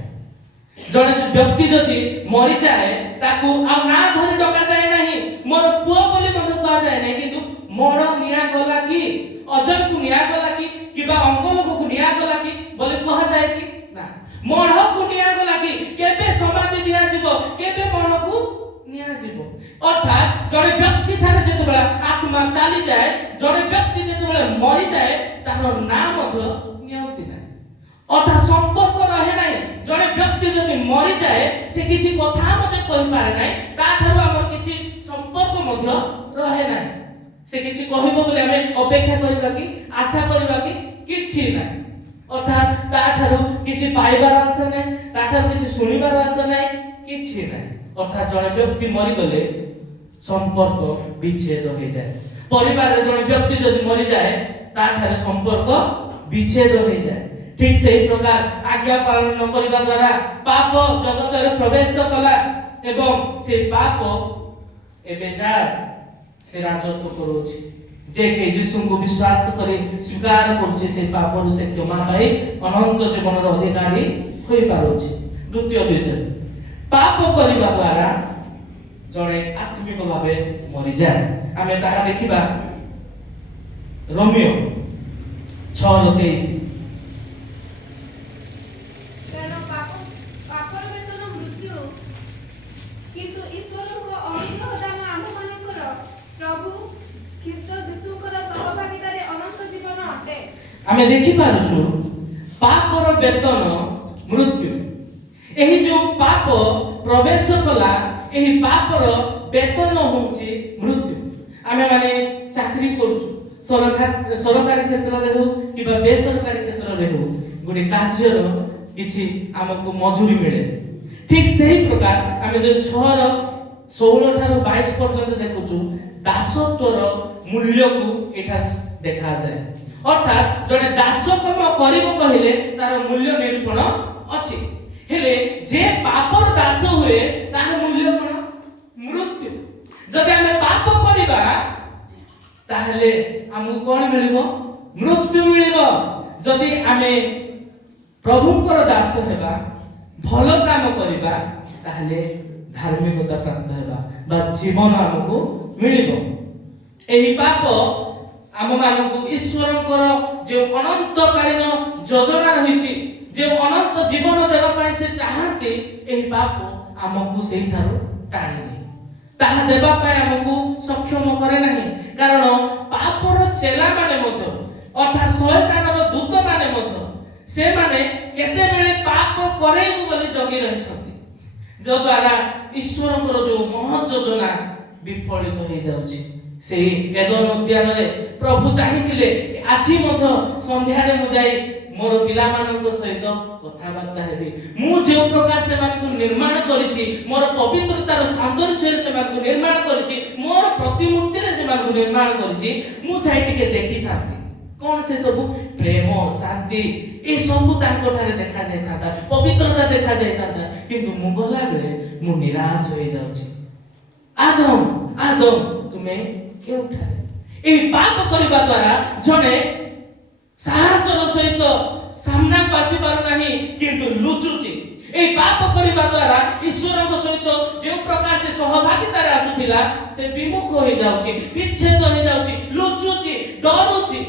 ଜଣେ ବ୍ୟକ୍ତି ଯଦି ମରିଯାଏ ତାକୁ ଆଉ ନା ଧରି ଡକାଯାଏ ନାହିଁ, ମୋର ପୁଅ ବୋଲି ମଧ୍ୟ କୁହାଯାଏ ନାହିଁ, କିନ୍ତୁ ମଣ ନିଆଗଲା କି, ଅଜୟକୁ ନିଆଗଲା କି କିମ୍ବା ଅଙ୍କଲକୁ ନିଆଗଲା କି ବୋଲି କୁହାଯାଏ କି ନା, ମଢକୁ ନିଆଗଲା କି କେବେ ନିଆଯିବ। ଅର୍ଥାତ୍ ଜଣେ ବ୍ୟକ୍ତି ଠାରେ ଯେତେବେଳେ ଆତ୍ମା ଚାଲିଯାଏ, ଜଣେ ବ୍ୟକ୍ତି ଯେତେବେଳେ ମରିଯାଏ, ତାହାର ନାଁ ମଧ୍ୟ ନିଅନ୍ତି ନାହିଁ। ଅର୍ଥାତ୍ ସମ୍ପର୍କ ରହେ ନାହିଁ। ଜଣେ ବ୍ୟକ୍ତି ଯଦି ମରିଯାଏ, ସେ କିଛି କଥା ମଧ୍ୟ କହିପାରେ ନାହିଁ, ତାଠାରୁ ଆମର କିଛି ସମ୍ପର୍କ ମଧ୍ୟ ରହେ ନାହିଁ। ସେ କିଛି କହିବ ବୋଲି ଆମେ ଅପେକ୍ଷା କରିବା କି ଆଶା କରିବା କି କିଛି ନାହିଁ। ଅର୍ଥାତ୍ ତାଠାରୁ କିଛି ପାଇବାର ଆଶା ନାହିଁ, ତାଠାରୁ କିଛି ଶୁଣିବାର ଆଶା ନାହିଁ, କିଛି ନାହିଁ। ଅର୍ଥାତ୍ ଜଣେ ବ୍ୟକ୍ତି ମରିଗଲେ ସମ୍ପର୍କ ବିଚ୍ଛେଦ ହୋଇଯାଏ। ପରିବାରରେ ଜଣେ ବ୍ୟକ୍ତି ଯଦି ମରିଯାଏ, ତାଠାରେ ସମ୍ପର୍କ ବିଚ୍ଛେଦ ହୋଇଯାଏ। ଠିକ୍ ସେହି ପ୍ରକାର ଆଜ୍ଞା ପାଳନ କରିବା ଦ୍ୱାରା ପାପ ଜଗତରେ ପ୍ରବେଶ କଲା ଏବଂ ସେ ପାପ ଏବେ ଯାଏ ସେ ରାଜତ୍ୱ କରୁଛି। ଯେ କେହି ଯୀଶୁଙ୍କୁ ବିଶ୍ୱାସ କରି ସ୍ୱୀକାର କରୁଛି, ସେ ପାପରୁ ସେ କ୍ଷମା ପାଇ ଅନନ୍ତ ଜୀବନର ଅଧିକାରୀ ହୋଇପାରୁଛି। ଦ୍ୱିତୀୟ ବିଷୟ, ପାପ କରିବା ଦ୍ୱାରା ଜଣେ ଆତ୍ମିକ ଭାବେ ମରିଯାଏ। ଆମେ ତାହା ଦେଖିବା ରୋମିଓ 6:23। କାରଣ ପାପର ବେତନ ମୃତ୍ୟୁ, କିନ୍ତୁ ଈଶ୍ୱରଙ୍କ ଅନୁଗ୍ରହ ଦାନ ଆମ୍ଭମାନଙ୍କର ପ୍ରଭୁ ଖ୍ରୀଷ୍ଟ ଯୀଶୁଙ୍କର ସହଭାଗିତାରେ ଅନନ୍ତ ଜୀବନ ଅଟେ। ଆମେ ଦେଖିପାରୁଛୁ ପାପର ବେତନ ମୃତ୍ୟୁ। ଏହି ଯେଉଁ ପାପ ପ୍ରବେଶ କଲା, ଏହି ପାପର ବେତନ ହେଉଛି ମୃତ୍ୟୁ। ଆମେ ମାନେ ଚାକିରି କରୁଛୁ, ସରକାରୀ କ୍ଷେତ୍ରରେ ହଉ କିମ୍ବା ବେସରକାରୀ କ୍ଷେତ୍ରରେ ହଉ, ଗୋଟେ କାର୍ଯ୍ୟର କିଛି ଆମକୁ ମଜୁରୀ ମିଳେ। ଠିକ୍ ସେହି ପ୍ରକାର ଆମେ ଯେଉଁ 6:16 ଠାରୁ 22 ପର୍ଯ୍ୟନ୍ତ ଦେଖୁଛୁ, ଦାସତ୍ୱର ମୂଲ୍ୟକୁ ଏଠା ଦେଖାଯାଏ। ଅର୍ଥାତ୍ ଜଣେ ଦାସ କାମ କରିବ କହିଲେ ତାର ମୂଲ୍ୟ ନିରୂପଣ ଅଛି। ହେଲେ ଯେ ପାପର ଦାସ ହୁଏ, ତାର ମୂଲ୍ୟ କଣ? ମୃତ୍ୟୁ। ଯଦି ଆମେ ପାପ କରିବା, ତାହେଲେ ଆମକୁ କଣ ମିଳିବ? ମୃତ୍ୟୁ ମିଳିବ। ଯଦି ଆମେ ପ୍ରଭୁଙ୍କର ଦାସ ହେବା, ଭଲ କାମ କରିବା, ତାହେଲେ ଧାର୍ମିକତା ପ୍ରାପ୍ତ ହେବା ବା ଜୀବନ ଆମକୁ ମିଳିବ। ଏହି ପାପ ଆମମାନଙ୍କୁ ଈଶ୍ୱରଙ୍କର ଯେଉଁ ଅନନ୍ତକାଳୀନ ଯୋଜନା ରହିଛି, ଯେଉଁ ଅନନ୍ତ ଜୀବନ ଦେବା ପାଇଁ ସେ ଚାହାନ୍ତି, ଏହି ପାପ ଆମକୁ ସେଇଠାରୁ ଟାଣି ନିଏ। ତାହା ଦେବା ପାଇଁ ଆମକୁ ସକ୍ଷମ କରେ ନାହିଁ। କାରଣ ପାପର ଚେଲାମାନେ ମଧ୍ୟ, ଅର୍ଥାତ୍ ଶୟତାନର ଦୂତମାନେ ମଧ୍ୟ, ସେମାନେ କେତେବେଳେ ପାପ କରେଇବୁ ବୋଲି ଜଗି ରହିଛନ୍ତି, ଯଦ୍ୱାରା ଈଶ୍ୱରଙ୍କର ଯେଉଁ ମହତ୍ ଯୋଜନା ବିଫଳିତ ହେଇଯାଉଛି। ସେହି ଏଦନ ଉଦ୍ୟାନରେ ପ୍ରଭୁ ଚାହିଁଥିଲେ ଆଜି ମଧ୍ୟ ସନ୍ଧ୍ୟାରେ ମୁଁ ଯାଇ ମୋର ପିଲାମାନଙ୍କ ସହିତ କଥାବାର୍ତ୍ତା ହେବି। ମୁଁ ଯେଉଁ ପ୍ରକାର ସେମାନଙ୍କୁ ନିର୍ମାଣ କରିଛି, ମୋର ପବିତ୍ରତାର ସୌନ୍ଦର୍ଯ୍ୟରେ ସେମାନଙ୍କୁ ନିର୍ମାଣ କରିଛି, ମୋର ପ୍ରତିମୂର୍ତ୍ତିରେ ସେମାନଙ୍କୁ ନିର୍ମାଣ କରିଛି, ମୁଁ ଯାଇ ଟିକେ ଦେଖିଥାନ୍ତି କଣ ସେ ସବୁ ପ୍ରେମ, ଶାନ୍ତି ଏସବୁ ତାଙ୍କଠାରେ ଦେଖାଯାଇଥାନ୍ତା, ପବିତ୍ରତା ଦେଖାଯାଇଥାନ୍ତା। କିନ୍ତୁ ମୁଁ ଗଲାବେଳେ ମୁଁ ନିରାଶ ହୋଇଯାଉଛି। ଆଦମ ତୁମେ କେଉଁଠାରେ? ଏହି ପାପ କରିବା ଦ୍ୱାରା ଜଣେ ସାହସର ସହିତ ସାମ୍ନାକୁ ଆସିପାରୁ ନାହିଁ, କିନ୍ତୁ ଲୁଚୁଛି। ଏହି ପାପ କରିବା ଦ୍ୱାରା ଈଶ୍ୱରଙ୍କ ସହିତ ଯେଉଁ ପ୍ରକାର ସେ ସହଭାଗିତାରେ ଆସୁଥିଲା, ସେ ବିମୁଖ ହୋଇଯାଉଛି, ବିଚ୍ଛେଦ ହୋଇଯାଉଛି, ଲୁଚୁଛି, ଡରୁଛି।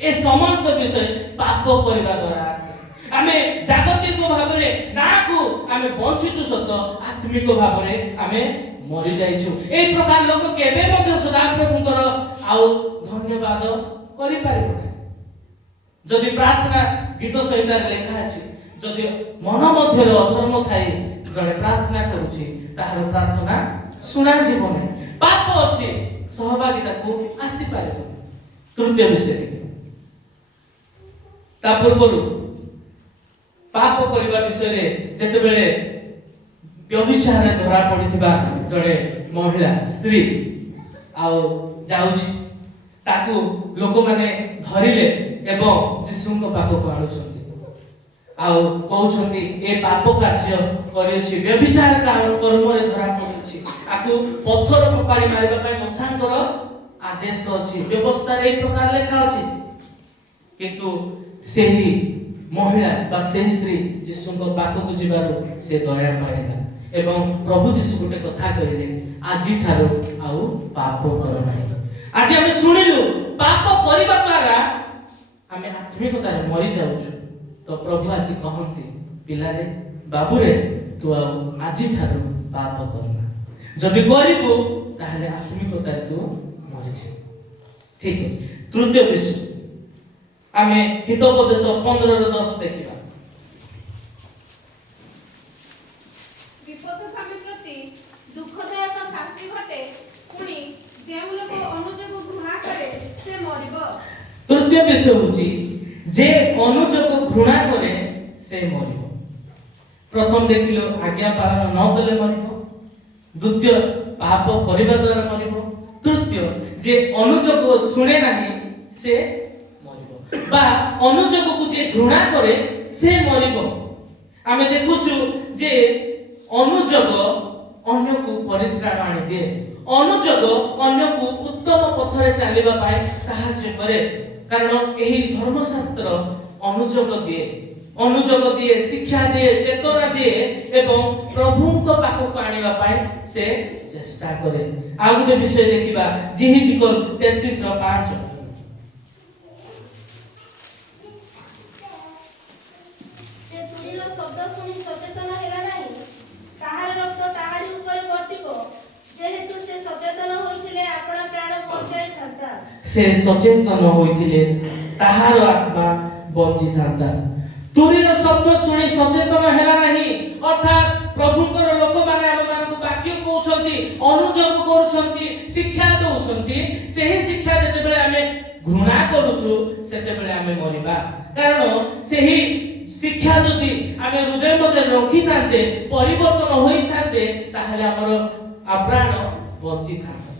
ଏ ସମସ୍ତ ବିଷୟ ପାପ କରିବା ଦ୍ୱାରା ଆସେ। ଆମେ ଜାଗତିକ ଭାବରେ ନାକୁ ଆମେ ବଞ୍ଚିଛୁ ସତ, ଆତ୍ମିକ ଭାବରେ ଆମେ ମରି ଯାଇଛୁ। এই ପ୍ରକାର ଲୋକ କେବେ ମଧ୍ୟ ସଦାପ୍ରଭୁଙ୍କର ଆଉ ଧନ୍ୟବାଦ କରିପାରିବ ନାହିଁ। ଯଦି ପ୍ରାର୍ଥନା ଗୀତ ସଂହିତାରେ ଲେଖା ଅଛି, ଯଦି ମନ ମଧ୍ୟରେ ଅଧର୍ମ ଥାଇ ଜଣେ ପ୍ରାର୍ଥନା କରୁଛି, ତାହାର ପ୍ରାର୍ଥନା ଶୁଣାଯିବ ନାହିଁ। ପାପ ଅଛି, ସହଭାଗିତାକୁ ଆସିପାରିବ। ତୃତୀୟ ବିଷୟ, ତା ପୂର୍ବରୁ ପାପ କରିବା ବିଷୟରେ ଯେତେବେଳେ ବ୍ୟଭିଚାରରେ ଧରା ପଡ଼ିଥିବା ଜଣେ ମହିଳା ସ୍ତ୍ରୀ ଆଉ ଯାଉଛି, ତାକୁ ଲୋକମାନେ ଧରିଲେ ଏବଂ ଯୀଶୁଙ୍କ ପାଖକୁ ଆଣୁଛନ୍ତି ଆଉ କହୁଛନ୍ତି ଏ ପାପ କାର୍ଯ୍ୟ କରିଅଛି, ବ୍ୟଭିଚାର କର୍ମରେ ଧରା ପଡ଼ିଛି, ଆକୁ ପଥର ଫୋପାଡ଼ି ମାରିବା ପାଇଁ ମୋଶାଙ୍କର ଆଦେଶ ଅଛି, ବ୍ୟବସ୍ଥାରେ এই ପ୍ରକାର ଲେଖା ଅଛି। କିନ୍ତୁ ସେହି ମହିଳା ବା ସେହି ସ୍ତ୍ରୀ ଯୀଶୁଙ୍କ ପାଖକୁ ଯିବାରୁ ସେ ଦୟା ପାଇଲା ଏବଂ ପ୍ରଭୁ ଯୀଶୁ ଗୋଟେ କଥା କହିଲେ, ଆଜିଠାରୁ ଆଉ ପାପ କର ନାହିଁ। ଆଜି ଆମେ ଶୁଣିଲୁ ପାପ କରିବା ଦ୍ୱାରା ଆମେ ଆତ୍ମିକତାରେ ମରି ଯାଉଛୁ। ତ ପ୍ରଭୁ ଆଜି କହନ୍ତି, ପିଲାରେ, ବାବୁରେ, ତୁ ଆଉ ଆଜିଠାରୁ ପାପ କରନା। যদি করিবু তাহলে আত্মিকতাରେ ତୁ ମରିଯିବୁ। ଠିକ ଅଛି। ତୃତୀୟ ବିଷୟ ଆମେ ହିତୋପଦେଶ 15:10 ଦେଖିବା। ବିପଦକାମୀ ପ୍ରତି ଦୁଃଖଦାୟକ ଶାସ୍ତି ଘଟେ, ପୁଣି ଯେଉଁ ଲୋକ ଅନୁଯୋଗ ଘୃଣା କରେ ସେ ମରିବ। ତୃତୀୟ ବିଷୟ ହେଉଛି ଯେ ଅନୁଯୋଗ ଘୃଣା କରେ ସେ ମରିବ। ପ୍ରଥମ ଦେଖିଲ ଆଜ୍ଞା ପାଳନ ନ କଲେ ମରିବ। ଦ୍ୱିତୀୟ ପାପ କରିବା ଦ୍ୱାରା ମରିବ। ତୃତୀୟ ଯେ ଅନୁଯୋଗ ଶୁଣେ ନାହିଁ ସେ ମରିବ ବା ଅନୁଯୋଗକୁ ଯେ ଘୃଣା କରେ ସେ ମରିବ। ଆମେ ଦେଖୁଛୁ ଯେ ଅନୁଯୋଗ ଅନ୍ୟକୁ ପରିତ୍ରାଣ ଆଣିଦିଏ। ଅନୁଯୋଗ ଅନ୍ୟକୁ ଉତ୍ତମ ପଥରେ ଚାଲିବା ପାଇଁ ସାହାଯ୍ୟ କରେ। କାରଣ ଏହି ଧର୍ମଶାସ୍ତ୍ର ଅନୁଯୋଗ ଦିଏ, ଶିକ୍ଷା ଦିଏ, ଚେତନା ଦିଏ ଏବଂ ପ୍ରଭୁଙ୍କ ପାଖକୁ ଆଣିବା ପାଇଁ ସେ ଚେଷ୍ଟା କରେ। ଆଉ ଗୋଟେ ବିଷୟ ଦେଖିବା ଜିହିଜିକଲ 33:5। ସେ ତୁରୀର ଶବ୍ଦ ଶୁଣି ସଚେତନ ହେଲା ନାହିଁ, ତାହାର ରକ୍ତ ତାହାରି ଉପରେ ବର୍ତ୍ତିବ। ଯେହେତୁ ସେ ସଚେତନ ହୋଇଥିଲେ ଆପଣା ପ୍ରାଣ ବଞ୍ଚାଇଥାନ୍ତା। ସେ ସଚେତନ ହୋଇଥିଲେ ତାହାର ଆତ୍ମା ବଞ୍ଚିଥାନ୍ତା। ତୁରୀର ଶବ୍ଦ ଶୁଣି ସଚେତନ ହେଲା ନାହିଁ ଅର୍ଥାତ୍ ପ୍ରଭୁଙ୍କର ଲୋକମାନେ ଆମମାନଙ୍କୁ ବାକ୍ୟ କହୁଛନ୍ତି, ଅନୁଯୋଗ କରୁଛନ୍ତି, ଶିକ୍ଷା ଦେଉଛନ୍ତି। ସେହି ଶିକ୍ଷା ଯେତେବେଳେ ଆମେ ଘୃଣା କରୁଛୁ ସେତେବେଳେ ଆମେ ମରିବା। କାରଣ ସେହି ଶିକ୍ଷା ଯଦି ଆମେ ହୃଦୟ ମଧ୍ୟରେ ରଖିଥାନ୍ତେ, ପରିବର୍ତ୍ତନ ହୋଇଥାନ୍ତେ, ତାହେଲେ ଆମର ପ୍ରାଣ ବଞ୍ଚିଥାନ୍ତା।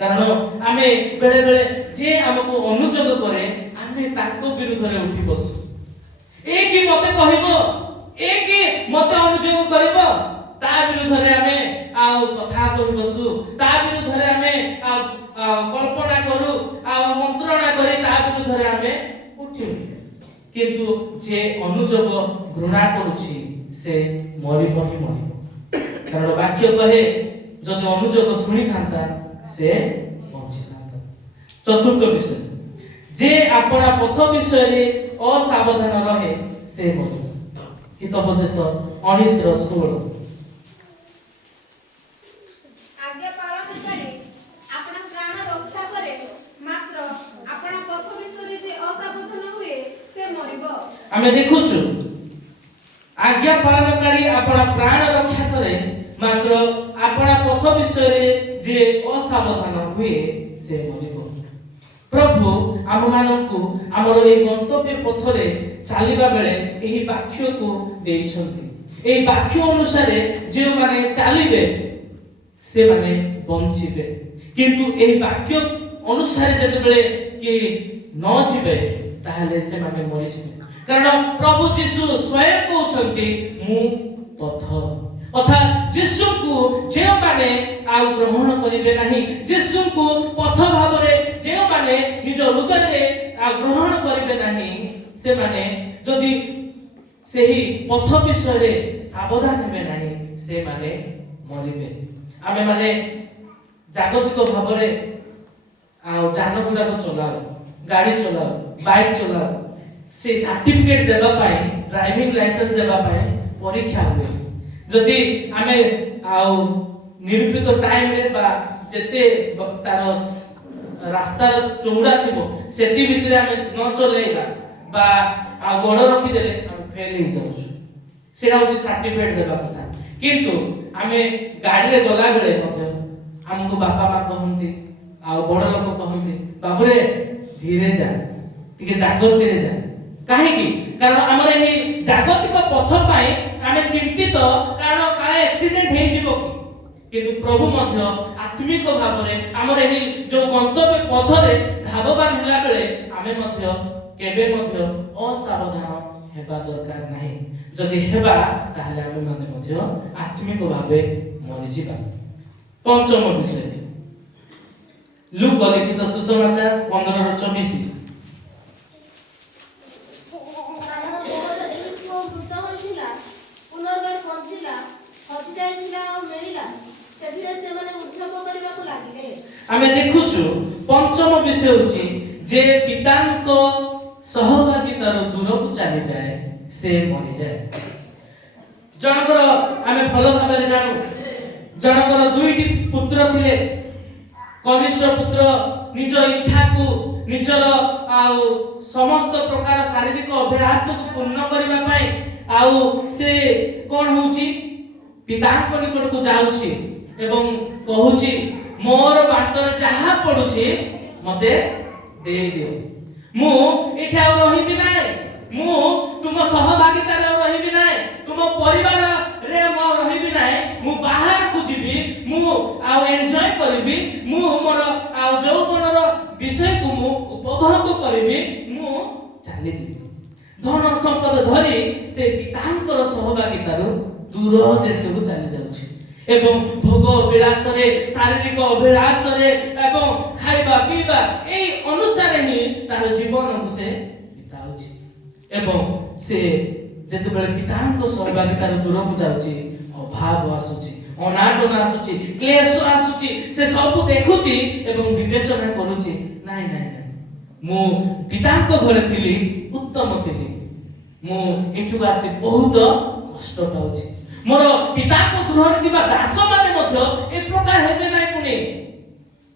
କାରଣ ଆମେ ବେଳେ ବେଳେ ଯେ ଆମକୁ ଅନୁଯୋଗ କରେ ଆମେ ତାଙ୍କ ବିରୁଦ୍ଧରେ ଉଠି ବସୁ। ଏ କି ମତେ କହିବ, ଏ କି ମତେ ଅନୁଯୋଗ କରିବ, ତା ବିରୁଦ୍ଧରେ ଆମେ ଆଉ କଥା କହି ବସୁ। ତା ବିରୁଦ୍ଧରେ ଆମେ କଳ୍ପନା କରୁ, ଆଉ ମନ୍ତ୍ରଣା କରି ତା ବିରୁଦ୍ଧରେ ଆମେ ଉଠିବୁ। କିନ୍ତୁ ଯେ ଅନୁଯୋଗ ଘୃଣା କରୁଛି ସେ ମରିବ ହିଁ ମରିବ। କାରଣ ବାକ୍ୟ କହେ ଯଦି ଅନୁଯୋଗ ଶୁଣିଥାନ୍ତା ସେ ବଞ୍ଚିଥାନ୍ତା। ଚତୁର୍ଥ ବିଷୟ ଯେ ଆପଣା ପଥ ବିଷୟରେ ଅସାବଧାନ ରହେ ସେ ମରିବ। ହିତୋପଦେଶ 19:16। ଆଜ୍ଞା ପାଳନକାରୀ ଆପଣା ପ୍ରାଣ ରକ୍ଷା କରେ, ମାତ୍ର ଆପଣା ପଥ ବିଷୟରେ ଯେ ଅସାବଧାନ ହୁଏ ସେ ମରିବ। ଆମେ ଦେଖୁଛୁ ଆଜ୍ଞା ପାଳନକାରୀ ଆପଣା ପ୍ରାଣ ରକ୍ଷା କରେ, ମାତ୍ର ଆପଣା ପଥ ବିଷୟରେ ଯେ ଅସାବଧାନ ହୁଏ ସେ ମରିବ। ପ୍ରଭୁ ଆମମାନଙ୍କୁ ଆମର ଏହି ଗନ୍ତବ୍ୟ ପଥରେ ଚାଲିବା ବେଳେ ଏହି ବାକ୍ୟକୁ ଦେଇଛନ୍ତି। ଏହି ବାକ୍ୟ ଅନୁସାରେ ଯେଉଁମାନେ ଚାଲିବେ ସେମାନେ ବଞ୍ଚିବେ। କିନ୍ତୁ ଏହି ବାକ୍ୟ ଅନୁସାରେ ଯେତେବେଳେ କି ନ ଯିବେ ତାହେଲେ ସେମାନେ ମରିଯିବେ। କାରଣ ପ୍ରଭୁ ଯୀଶୁ ସ୍ୱୟଂ କହୁଛନ୍ତି ମୁଁ ପଥ। ଅର୍ଥାତ୍ ଯୀଶୁଙ୍କୁ ଯେଉଁମାନେ ଆଉ ଗ୍ରହଣ କରିବେ ନାହିଁ, ଯୀଶୁଙ୍କୁ ପଥ ଭାବରେ ଯେଉଁମାନେ ନିଜ ହୃଦୟରେ ଗ୍ରହଣ କରିବେ ନାହିଁ, ସେମାନେ ଯଦି ସେହି ପଥ ବିଷୟରେ ସାବଧାନ ହେବେ ନାହିଁ ସେମାନେ ମରିବେ। ଆମେମାନେ ଜାଗତିକ ଭାବରେ ଯାନ ଗୁଡାକ ଚଲାଉ, ଗାଡ଼ି ଚଲାଉ, ବାଇକ୍ ଚଲାଉ। ସେ ସାର୍ଟିଫିକେଟ ଦେବା ପାଇଁ, ଡ୍ରାଇଭିଂ ଲାଇସେନ୍ସ ଦେବା ପାଇଁ ପରୀକ୍ଷା ହୁଏ। ଯଦି ଆମେ ଆଉ ନିରୂପିତ ଟାଇମରେ ବା ଯେତେ ତାର ରାସ୍ତାର ଚଉଡ଼ା ଥିବ ସେତି ଭିତରେ ଆମେ ନ ଚଲେଇବା ବା ଆଉ ଗୋଡ଼ ରଖିଦେଲେ ଆମେ ଫେଲ ହେଇଯାଉଛୁ। ସେଇଟା ହେଉଛି ସାର୍ଟିଫିକେଟ ଦେବା କଥା। କିନ୍ତୁ ଆମେ ଗାଡ଼ିରେ ଗଲାବେଳେ ମଧ୍ୟ ଆମକୁ ବାପା ମା କହନ୍ତି ଆଉ ବଡ଼ ଲୋକ କହନ୍ତି ବାବୁରେ ଧୀରେ ଯା, ଟିକେ ଜାଗ୍ରତରେ ଯା। କାହିଁକି? କାରଣ ଆମର ଏହି ଜାଗତିକ ପଥ ପାଇଁ ଆମେ ଚିନ୍ତିତ, କାରଣ କାଳେ ଆକ୍ସିଡେଣ୍ଟ ହେଇଯିବ କି। କିନ୍ତୁ ପ୍ରଭୁ ମଧ୍ୟ ଆତ୍ମିକ ଭାବରେ ଆମର ଏହି ଯୋଉ ଗନ୍ତବ୍ୟ ପଥରେ ଧାବମାନ ହେଲା ବେଳେ ଆମେ ମଧ୍ୟ କେବେ ମଧ୍ୟ ଅସାବଧାନ ହେବା ଦରକାର ନାହିଁ। ଯଦି ହେବା ତାହେଲେ ଆମେ ମାନେ ମଧ୍ୟ ଆତ୍ମିକ ଭାବେ ମରିଯିବା। ପଞ୍ଚମ ବିଷୟ ଲୁକ ଲିଖିତ ସୁସମାଚାର 15:24। ଆମେ ଦେଖୁଛୁ ପଞ୍ଚମ ବିଷୟ ହେଉଛି ଯେ ପିତାଙ୍କ ସହଭାଗିତାରୁ ଦୂରକୁ ଚାଲିଯାଏ ସେ ମରିଯାଏ। ଜଣଙ୍କର ଆମେ ଭଲ ଭାବରେ ଜାଣୁ जनकर दुईटी पुत्र थिले कनिष्ठ पुत्र निज इच्छा को निजर आउ समस्त प्रकार शारीरिक अभ्यास को पूर्ण करबा पई आउ से कोन होउची पिताଙ୍କ निकट को जाउची एवं कहूची मोर बाटरे जहा पडुची मते दे दियो मु एठा रहिबि नाय मु तुम सहभागिता रे रहिबि नाय तुम परिवार रे म रहिबि नाय मु बाहर को जीबी मु आ एन्जॉय करबी मु मोर आ जौवनर विषय को मु उपभोग करबी मु चली जीबी धन संपद धरी से पितांकर सहभागिता रो दूर देश को चली जाउछि एवं भोग विलास रे शारीरिक अभिलाष रे एवं खाइबा पीबा ए अनुसार ही तार जीवन को से बिताउछि एवं से जते बेले पितांक सहभागिता रो दूर को जाउछि अभाव आसुछि अनाटन आसुछि क्लेश आसुछि से सब देखुछि एवं विवेचना करूछि नाइ नाइ मु पितांक घरे थिली उत्तम थिली मु एठु आसी बहुत कष्ट पाउछि मोर पिता को गृह रे दिबा दास माने मध्य ए प्रकार हेबे नै पुनी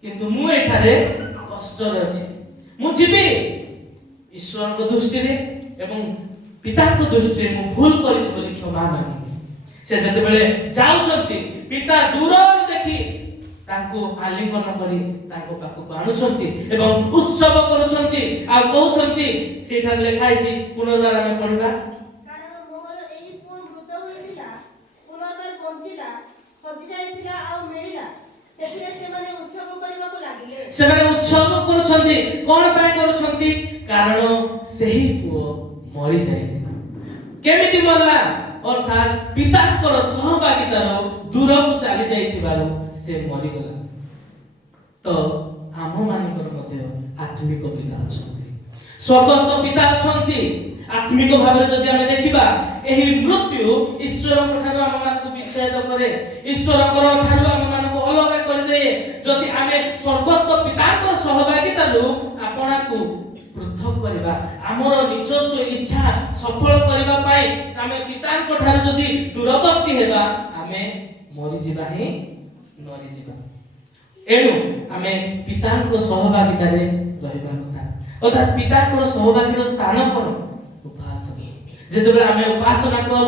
किंतु मु एठारे कष्ट रे अछि मु जिबे ईश्वर को दृष्टि रे एवं पिता को दृष्टि रे मु भूल करिछि बोली क्षमा मांगी से जते बेले जाउछंती पिता दूर देखि तांको आलिंगन करी तांको पाखु आनुछंती एवं उत्सव करूछंती आ कहउछंती सेठा लेखाइ छि पुनर्बार में पढिबा कारण मोर एही पुଅ मृत होइतिला पुनर्बार पहुंचिला हजि जाइतिला आ मिलिला सेथिरे सेमाने उत्सव करबाको लागिले सेमाने उत्सव करूछंती कोन पाए करूछंती कारण सेही पुଅ मरि जाइतिला केमिति मरला अर्थात पितांकर सहभागितार दूर को चली जाइतिबारो से मरि गला तो आम मानकर मध्य आत्मिक पिता अछंती स्वर्गस्थ पिता अछंती आत्मिक भाबरे जदि हमें देखिबा एही मृत्यु ईश्वर ठारो हम मानकु विच्छेद करे ईश्वर ठारो हम मानकु अलग कर दे जदि हमें स्वर्गस्थ पितांकर सहभागिता लो आपना को पृथक करबा हमर निजस्व इच्छा सफल करबा पाई हमें पितांक ठारो जदि दूरवर्ती हेबा हमें मरि जिबा ही नरि जिबा एनु हमें पितांक सहभागिता रे रहबा କଥା अर्थात पितांकर सहभागीर स्थान कोन उपासना जेते बेले हमें उपासना को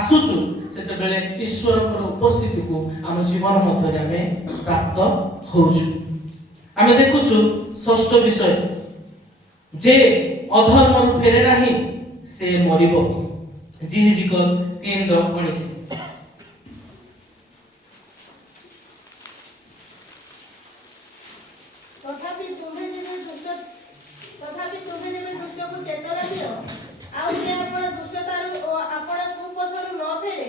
आसुचु सेते बेले ईश्वर को उपस्थिति को हम जीवन मध्य रे हमें प्राप्त होउछु हमें देखुछु षष्ठ विषय जे अधर्म रु फेरे नाही से मरिबो जिहिजिकल 3:19 तथापि तुम्हें जेबे दुष्ट को चेतना दियो आउ जे आपण दुष्टतारु आपण कुपथरु न फेरे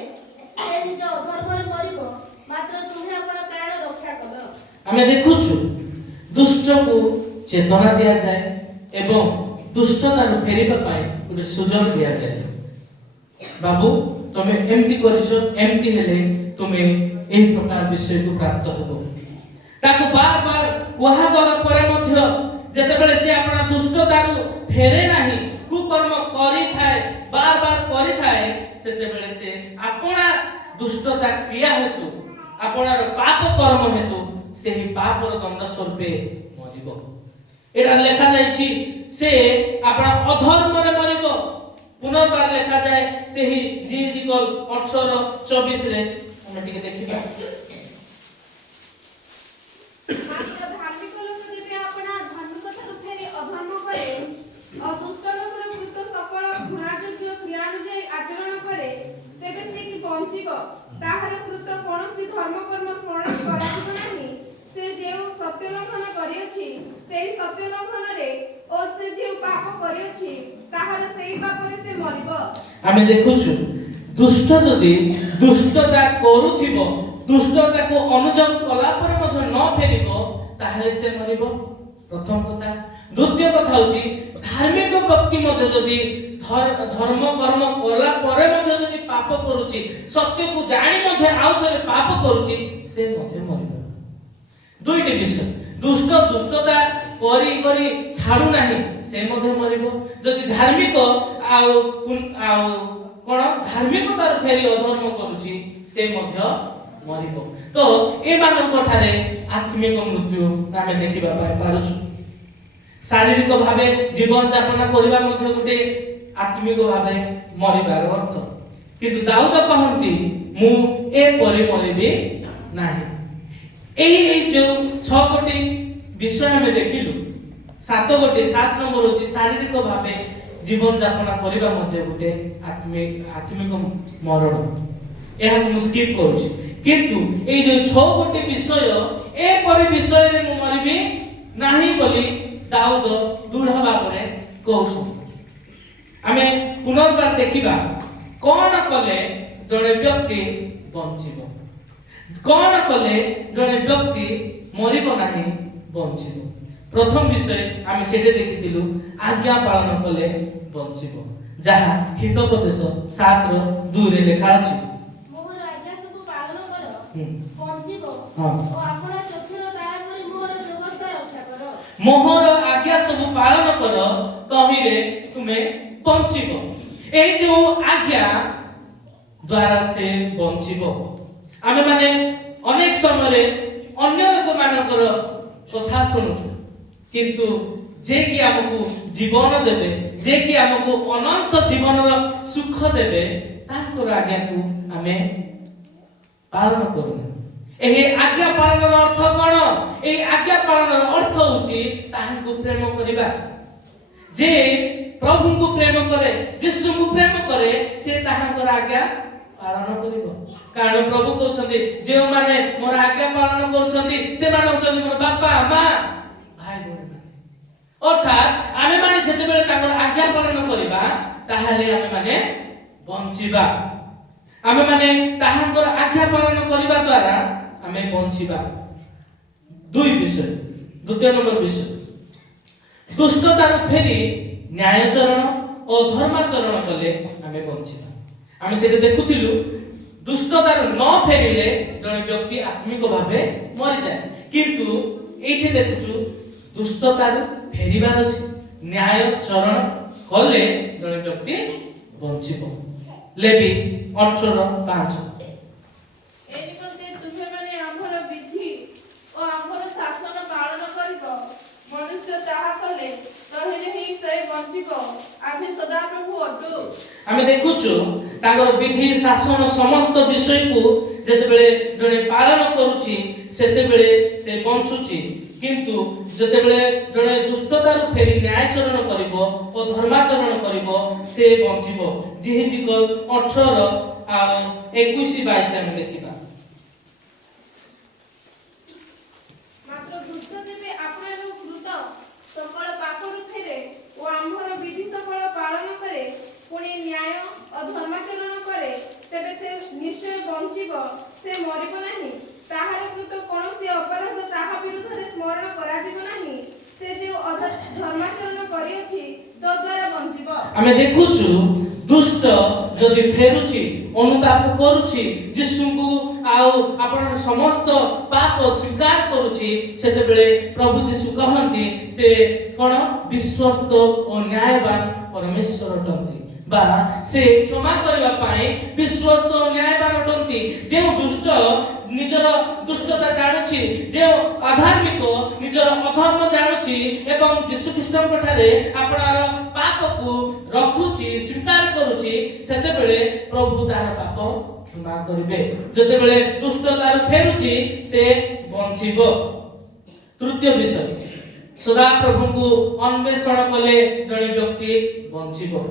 से निज अधर्म रे मरिबो मात्र तुम्हें आपण प्राण रक्षा करो हमें देखुछु दुष्ट को चेतना दिया जाए एवं दुष्टता नु फेरिबा पाए गोटे सुযোগ दिया जाए बाबू तमे एमती करिसो एमती हेले तमे एई प्रकार विषय को प्राप्त होबो ताको बार बार वहा गला परे मध्य जेते बेले से अपना दुष्टता नु फेरे नाही कुकर्म करी थाए बार बार करी थाए सेते बेले से अपना दुष्टता क्रिया हेतु अपना पाप कर्म हेतु सेही पाप रो दंड स्वरूपे मरिबो एटा लेखा जायछि से अपना अधर्म रे मरिबो पुनर्बार लेखा जाय सेही जिजिकल 18:24 रे हम टिके देखिबा मात्र धार्मिक लोक जेबे अपना धार्मिकता फेरी अधर्म करे अदुष्ट लोकर कृत सकल घृणायोग्य क्रियानुଯାୟୀ आचरण करे तेबे से कि बंचिबो ताहार कृत कोनोसी धर्म कर्म स्मरण कराजिबो नाही से जेउ सत्य लंघन करियछि सेही सत्य लंघन रे ओ से जेउ पाप करियछि ताहार सेही पाप रे से मरिबो आमे देखुछु दुष्ट जदि दुष्टता करूथिबो दुष्टता को अनुसरण कला पर मध्य न फेरिबो ताहले से मरिबो प्रथम कथा द्वितीय कथा होची धार्मिक व्यक्ति मध्य जदि धर्म कर्म कला परे मध्य जदि पाप करूची सत्य को जानि मध्य आउ थरे पाप करूची से मध्य मरिबो दुईटी विषय दुष्ट दुष्टता करी करी छाडू नाही से मध्य मरिबो जदि धार्मिक आउ कोन धार्मिकतार फेरी अधर्म करूची से मध्य मरिबो तो एमानଙ୍କ ठारे आत्मिक मृत्यु आमे देखिबा पाइ पारुछु। शारीरिक भावे जीवन यापन करिबा मध्ये गोटे आत्मिक भावे मरिबार अर्थ, किंतु दाऊद कहंती मु ए परि मरिबी नाही। एही जो 6 गोटी विषय हमें देखिलु, 7 नंबर होची शारीरिक भावे जीवन यापन करिबा मध्ये गोटे आत्मिक मरण। एहा को स्किप करूछी, किंतु ए जो 6 गोटी विषय ए परि विषय रे मु मरिबी नाही बोली दाऊद दृढ़ भावरे कहउछ। आमे पुनर्बार देखिबा कोन कले जणे व्यक्ति बंचिबो, कोन कले जणे व्यक्ति मरिबो नाही बंचिबो। प्रथम विषय आमे सेटे देखितिलु आज्ञा पालन कले बंचिबो, जहा हितोपदेश 7:2 रे लिखा अछि। मोहर आज्ञा सब पालन करो बंचिबो हां, ओ आपणा चक्षुर तारा परि मोहर व्यवस्था रक्षा करो। मोहर आज्ञा सब पालन करो तहिरे तुमे बंचिबो। एई जो आज्ञा द्वारा से बंचिबो। आमे माने अनेक समय अन्य लोक मानकर कथा सुनु, किंतु जे कि हमकु जीवन देबे, जे कि हमकु अनंत जीवनर सुख देबे, तांकर आज्ञा को आमे पालन करूना। एही आज्ञा पालनर अर्थ कोन? एही आज्ञा पालनर अर्थ होची ताहांकु प्रेम करिबा। जे प्रभु को प्रेम करे, यीशु को प्रेम करे, से ताहांकर आज्ञा पालन करिबो। कारण प्रभु कहउछन्ती जे माने मोर आज्ञा पालन करूछन्ती से माने होछन्ती मोर बापा मां भाई बहिनी। अर्थात आमे माने जेते बेले ताकर आज्ञा पालन करिबा ताहाले आमे माने बंचिबा। आमे माने ताहांकर आज्ञा पालन करिबा द्वारा आमे बंचिबा। द्वितीय नंबर विषय दुष्टतार फेरी न्यायचरण और धर्माचरण कले आमे बंचिबा। आमे सेटे देखुथिलु दुष्टतार न फेरिले जने व्यक्ति आत्मिक भावे मरि जाय, किंतु एठी देखुछु दुष्टतार फेरिबार अछि, न्यायचरण कले जने व्यक्ति बंचिबो। लेवी 18:5 एही प्रति तुमे माने आम्भर विधि ओ आम्भर शासन पालन करिबो, मनुष्य ताहा कले तहिरे ही से बंचिबो। आमे सदा प्रभु अटु। आमे देखुछु ताकर विधि शासन समस्त विषय को जेते बेले जने पालन करूची सेते बेले से बंचुची, किंतु जेते बेले जने दुष्टतार फेरी न्यायचरण करिवो ओ धर्माचरण करिवो से बंचिबो। जिहिजिकल 18:21-22 आमे देखिबा। मात्र दुष्ट जेबे आपणार कृत सकल पापरु फेरे ओ आम्भर विधि सकल पालन करे, पुणी न्याय और धर्माचरण करे, तेबे से निश्चय बंचिब, से मरिब नाही। ताहार कृत कोनोसी अपराध ताहा विरुद्ध रे स्मरण कराजिब नाही। से जे धर्माचरण करियछि तद्वारा बंचिब। आमे देखुछु दुष्ट जदि फेरुछि, अनुताप करूछि, यीशुଙ୍କୁ आउ आपन समस्त पाप स्वीकार करूछि, सेते बेले प्रभु यीशु कहंती से कोन विश्वस्त और न्यायवान परमेश्वर अटंती, बा से क्षमा करबा पाई विश्वस्त और न्यायवान अटंती। जे दुष्ट निजर दुष्टता जानुछि, जे अधार्मिक निजर अधर्म जानुछि एवं यीशु ख्रीष्टଙ୍କ ठारे आपणार पाप को रखुछि, स्वीकार करूछि, सेते बेले प्रभु तार पाप क्षमा करिवे। जते बेले दुष्टतार फेरुछि से बंचिबो। तृतीय विषय सदा प्रभु को अन्वेषण कले जने व्यक्ति बंचिबो,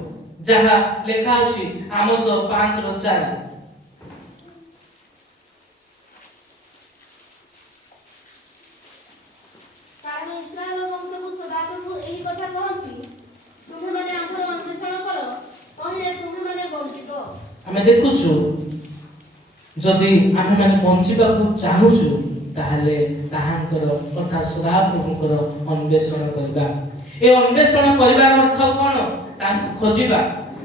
जहा लेखा अछि आमोस 5:4। कारण इस्राएल वंश को सदा प्रभु एही कथा कहंती, तुमे माने आम्भर अन्वेषण करो, कहिले तुमे माने बंचिबो। आमे देखुछु जदि आमे माने बंचिबा को चाहुछु ताहाले ताहांकर कथा सदा प्रभुकर अन्वेषण करबा। ए अन्वेषण करबार अर्थ कोन? तांको खोजिबा।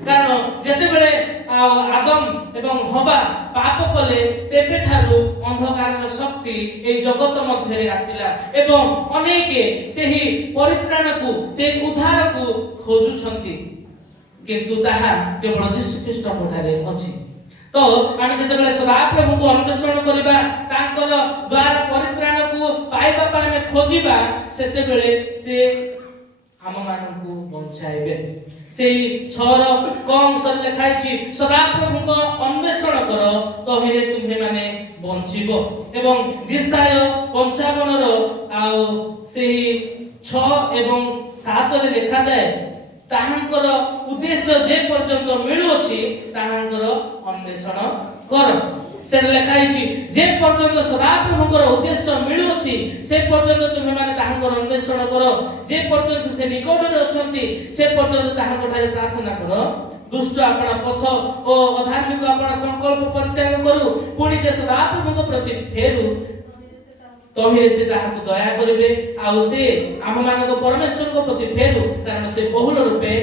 कारण जेते बेले आदम एवं हवा पाप कले तेबे ठारू अंधकारर शक्ति ए जगत मध्य रे आसिला एवं अनेके सेही परित्राण को से उद्धार को खोजुछंती, किंतु ताहा केवल यीशु ख्रीष्ट ठारे अछि। तो आमे जेतेबेले सदा प्रभु को अन्वेषण करिबा तांकर द्वारा परित्राण को पाइबा पाइ में खोजिबा सेतेबेले से आम मानकु बंचाइबे सेई छर कम सर लेखाइछि सदा प्रभु को अन्वेषण कर तहिरे तुम्हे माने बंचिबो एवं जेसाय 55 रो आउ सेई 6 एवं 7 रे लेखा जाय ताहांकर उद्देश्य जे पर्यंत मिलु अछि ताहांकर अन्वेषण कर से लेखाइछि जे पर्यंत सदा प्रभुकर उद्देश्य मिलु अछि से पर्यंत तुमे माने ताहांकर अन्वेषण कर जे पर्यंत से निकट रे अछंती से पर्यंत ताहांकर ठारे प्रार्थना कर दुष्ट अपना पथ ओ अधार्मिक अपना संकल्प परित्याग करू पुणी जे सदा प्रभुक प्रति फेरु तहिरे से ताहाकु दया करिवे आउ से आम मानक परमेश्वर को प्रति फेरु कारण से बहुल रूपे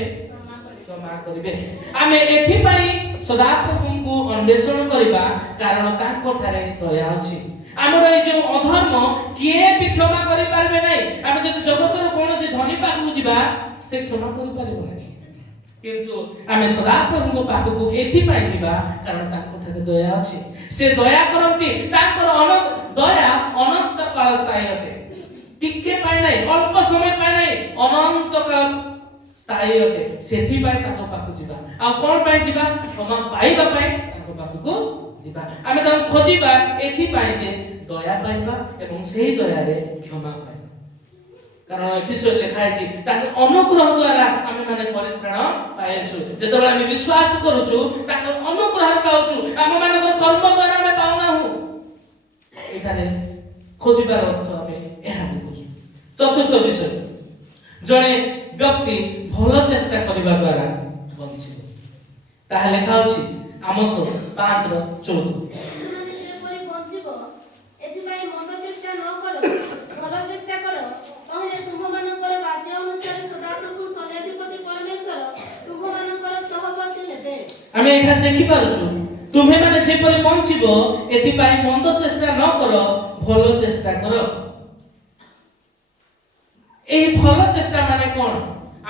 क्षमा करिवे आमे एथि पई सदा प्रभु को अन्वेषण करिबा कारण ताको ठारे दया अछि हमर ए जो अधर्म किए भी क्षमा करि पारबे नै आमे जदि जगतर कोनोसी धनी पाखु जिबा से क्षमा करि पारिबो नै किंतु आमे सदा प्रभु को पाखु एथि पई जिबा कारण ताको ठारे दया अछि से दया करंती ताकर अनंत दया अनंत काल स्थायी अटे टिके पाए नै अल्प समय पाए नै अनंत काल स्थायी अटे सेथि पाए ताको पाखु जिबा आ कोन पाए जिबा क्षमा पाइबा पाए ताको पाखु जिबा आमे त खोजिबा एथि पाए जे दया पाइबा एवं सेही दया रे क्षमा पाइबा कारण एपिसोड लेखा अछि ताके अनुग्रह द्वारा आमे माने परित्राण पाएछु जेतबेला आमे विश्वास करूछु ताके अनुग्रह पाउछु आमे माने कर्म द्वारा आमे पाउना हु एखाने खोजिबार अर्थ आमे एहा देखुछु चतुर्थ विषय जणे व्यक्ति भलो चेष्टा करिबा द्वारा बंचिबो ताहा लेखा अछि आमोस 5 रो 14 तुमने जेपरि बंचिबो एथिबाई मन्द चेष्टा न करो भलो चेष्टा करो तहे तुम मानकर वाक्य अनुसार सदा प्रभु सन्याधिपति परमेश्वर तुम मानकर सहपति हेबे आमे एठा देखि पारुछु तुम्हे माने जेपरि बंचिबो एथिबाई मन्द चेष्टा न करो भलो चेष्टा करो एही भलो चेष्टा माने कोन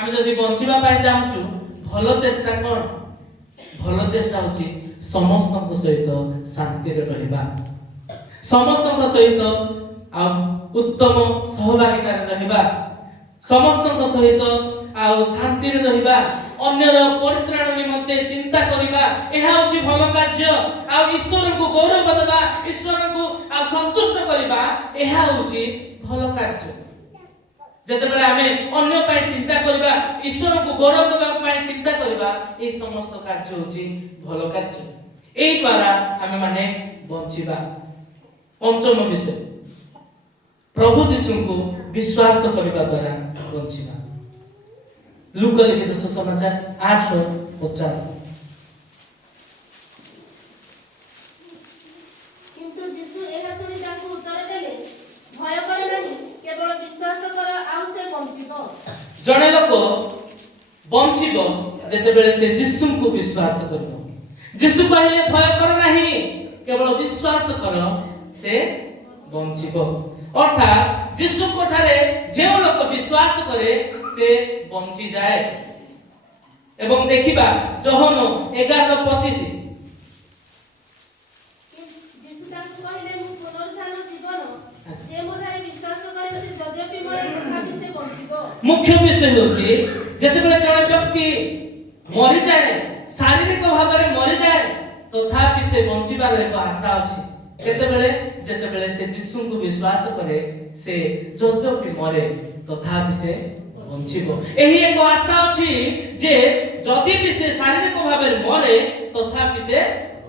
आमे जदि बंचिबा पाइ चाहूछु भलो चेष्टा कोन भलो चेष्टा होची समस्त सहित शांति रे रहबा समस्त सहित आ उत्तम सहभागिता रे रहबा समस्त सहित आ शांति रे रहबा अन्यर परित्राण निमंते चिंता करिबा एहा होची भलो कार्य आ ईश्वर को गौरव देबा ईश्वर को आ संतुष्ट करिबा एहा होची भलो कार्य जेतेबेले आमे अन्य पाई चिंता करिबा ईश्वर को गौरव देबा पाई चिंता करिबा ए समस्त कार्य होची भलो कार्य एई द्वारा आमे माने बंचिबा पंचम विषय प्रभु यीशु को विश्वास करिबा द्वारा बंचिबा लूक लिखित सुसमाचार 8:50 किंतु यीशु एहा सुनि ताकू उत्तर देले भय करे नहीं केवल विश्वास कर आउ से बंचिबो जणे लोक बंचिबो जेतेबेले से यीशु को विश्वास करबो यीशु कहले भय कर नहीं केवल विश्वास कर से बंचिबो अर्थात यीशु को ठारे जे लोक विश्वास करे से बंची जाए एवं देखिबा जोहन 11:25 यीशु ताकू कहले मु पुनरुत्थान जीवन जे मोठारे विश्वास करे से यद्यपि मरे तथापि से बंचिबो मुख्य विषय होची जेतेबेले जणे व्यक्ति मरि जाए शारीरिक भाव रे मरि जाए तथापि से बंचिबार एक आशा अछि जेतेबेले से यीशु को विश्वास करे से यद्यपि मरे तथापि से बंचिबो एही एक आशा अछि जे जदि भी से शारीरिक भाव रे मरे तथापि से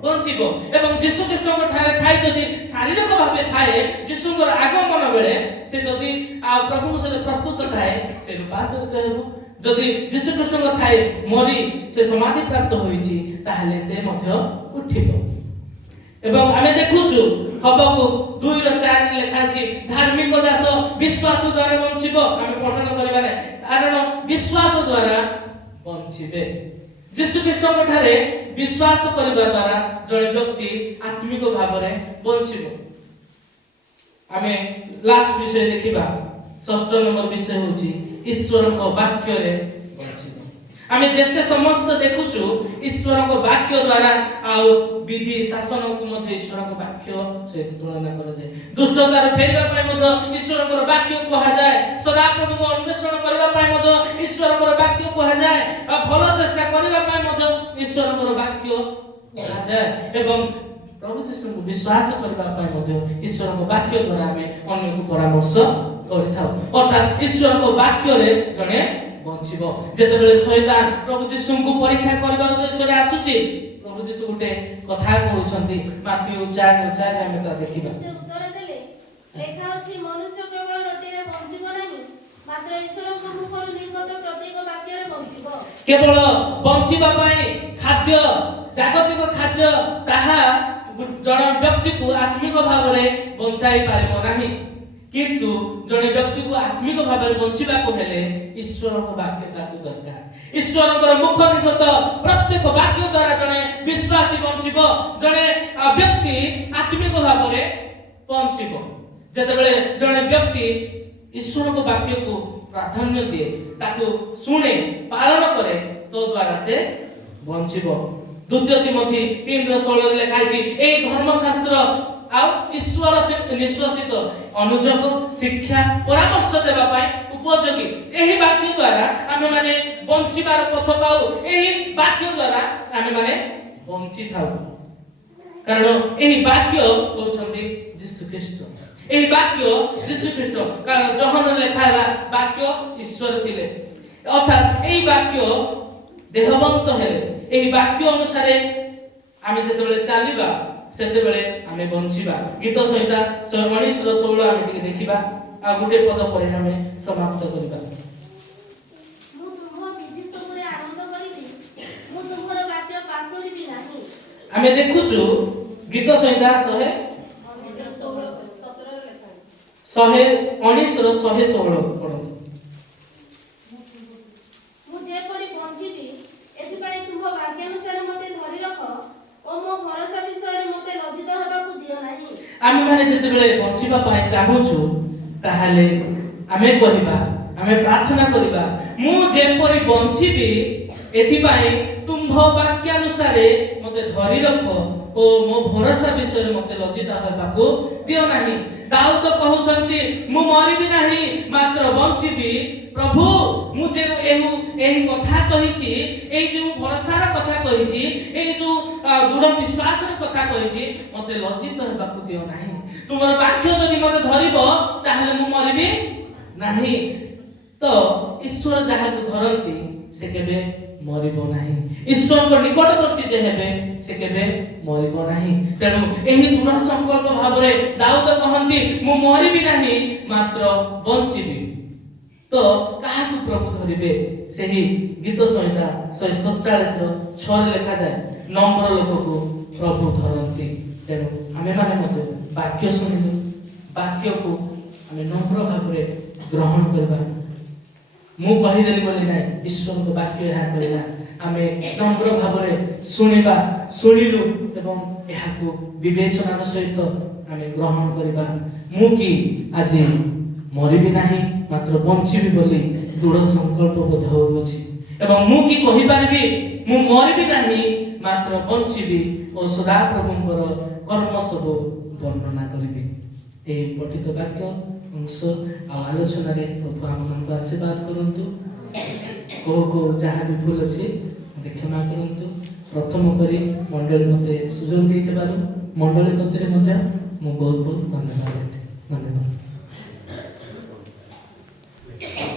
बंचिबो एवं यीशु ख्रीष्ट को ठारे थाई जदि शारीरिक भाव थाए यीशु को आगमन बेले से जदि आ प्रभु से प्रस्तुत थाए से रूपांतरित हेबो जदि यीशु ख्रीष्ट को थाए मरि से समाधि प्राप्त होईची ताहले से मध्य उठिबो एवं आमे देखुछु हबकु 2:4 लेखा अछि धार्मिक दास विश्वास द्वारा बंचिबो आमे पठन करबा नै कारण विश्वास द्वारा बंचिबे यीशु ख्रीष्ट ठारे विश्वास करबा द्वारा जणे व्यक्ति आत्मिक भाव रे बंचिबो आमे लास्ट विषय देखिबा षष्ठ नंबर विषय होची ईश्वर को वाक्य रे बंचिबो आमे जेते समस्त देखुछु ईश्वर को वाक्य द्वारा आउ विधि शासन को मध्य ईश्वर को वाक्य सहित तुलना करा जाय। दुष्टतार फेरबा पाए मध्य ईश्वर को वाक्य कहा जाय। सदा प्रभु को अन्वेषण करबा पाए मध्य ईश्वर को वाक्य कहा जाय। आ भलो चेष्टा करबा पाए मध्य ईश्वर को वाक्य कहा जाय। एवं प्रभु जीशु को विश्वास करबा पाए मध्य ईश्वर को वाक्य द्वारा हमें अन्य को परामर्श करथाउ। अर्थात ईश्वर को वाक्य रे जने बंचिबो। जेतेबेले शैतान प्रभु जीशु को परीक्षा करबा उद्देश्य रे आसुची प्रभु जीशु गुटे कथा कहउछंती माथ्यू 4:4 हमें ता देखिबा। से उत्तर देले लेखा अछि मनुष्य केवल रोटी रे बंचिबो नाही मात्र ईश्वर को मुखर निर्गत प्रत्येक वाक्य रे बंचिबो। केवल बंचिबा पाए खाद्य जागतिक खाद्य ताहा जण व्यक्ति को आत्मिक भाव रे बंचाई पारिबो नाही। किंतु जने व्यक्ति को आत्मिक भाव रे बंचिबा को हेले ईश्वर को वाक्य ताकू दरकार। ईश्वर को मुख निर्गत प्रत्येक वाक्य द्वारा जने विश्वासी बंचिबो। जने व्यक्ति आत्मिक भाव रे बंचिबो। जेतेबेले जने व्यक्ति ईश्वर को वाक्य को प्राधान्य दिए ताकू सुने पालन करे तो द्वारा से बंचिबो। द्वितीय तिमोथी 3:16 रे लिखा अछि एई धर्मशास्त्र आ ईश्वर से निश्वासित अनुजोग शिक्षा परामर्श देबा पाए उपयोगी। एही वाक्य द्वारा आमे माने बंचिबार पथ पाऊ। एही वाक्य द्वारा आमे माने बंची थाउ। कारण एही वाक्य होछंती यीशु ख्रीष्ट। एही वाक्य यीशु ख्रीष्ट। कारण जोहन लेखाला वाक्य ईश्वर थिले। अर्थात एही वाक्य देहवंत हेले। एही वाक्य अनुसार आमे जेतेबेले चालिबा सेतेबेले आमे बंचिबा। गीत संहिता 19:16 आमे टिके देखिबा। आ गुटे पद परे आमे समाप्त करिबा। मु तुम विधि सबरे आनंद करिबी मु तुमर वाक्य पासुरिबी नाही। आमे देखुछु गीत संहिता 119:116 पढो। मु जे परि बंचिबी एथि पई तुम वाक्य अनुसार मते धरि रख ओ मो भरोसा विषय मते लज्जित हेबाकू दियो नाही। आमे माने जेतेबेले बंचिबा पाए चाहूछु ताहाले आमे कहिबा आमे प्रार्थना करिबा मु जे परि बंचिबी एथि पई तुम वाक्य अनुसार मते धरि रख ओ मो भरोसा विषय मते लज्जित हेबाकू दियो नाही। दाऊद कहउछंती मु मरिबी नाही मात्र बंचिबी। प्रभु मु जे एही कथा कहिछि एही जे भरोसार कथा कहिछि एही जो दृढ़ विश्वासर कथा कहिछि मते लज्जित हेबाकू दियो नाही। तुमर वाक्य जदि मते धरिबो ताहाले मु मरिबी नाही। तो ईश्वर जाहा को धरंती से केबे मरिबो नाही। ईश्वर को निकटवर्ती जे हेबे से केबे मरिबो नाही। तेनु एही दृढ़ संकल्प भाबरे दाऊद कहंती मु मरिबी नाही मात्र बंचिबी। तो कहा को प्रभु धरिबे सेही गीत संहिता 147:6 लिखा जाय नम्र लोक को प्रभु धरंती। तेनु आमे माने मते वाक्य सुनिलु वाक्य को आमे नम्र भाबरे ग्रहण करबा। मु कहि देली बोली नै ईश्वर को वाक्य यहा कहला आमे नम्र भाबरे सुनिबा सुनिलु एवं यहा को विवेचनार सहित आमे ग्रहण करबा। मु की आज मरिबी नाही मात्र बंचिबी बोली दृढ़ संकल्प बोध होउछि। एवं मु की कहि पारबी मु मरिबी नाही मात्र बंचिबी ओ सदा प्रभुଙ୍କର कर्म सब वर्णना करिबी। एही पठित वाक्य अंश आलोचना रे प्रभु हमनको आशीर्वाद करंतु। को जहाँ भी भूल अछि क्षमा करंतु। प्रथम करी मंडली मते सुजोग दैथिबारु मंडली कतरे मध्य मु बहुत बहुत धन्यवाद।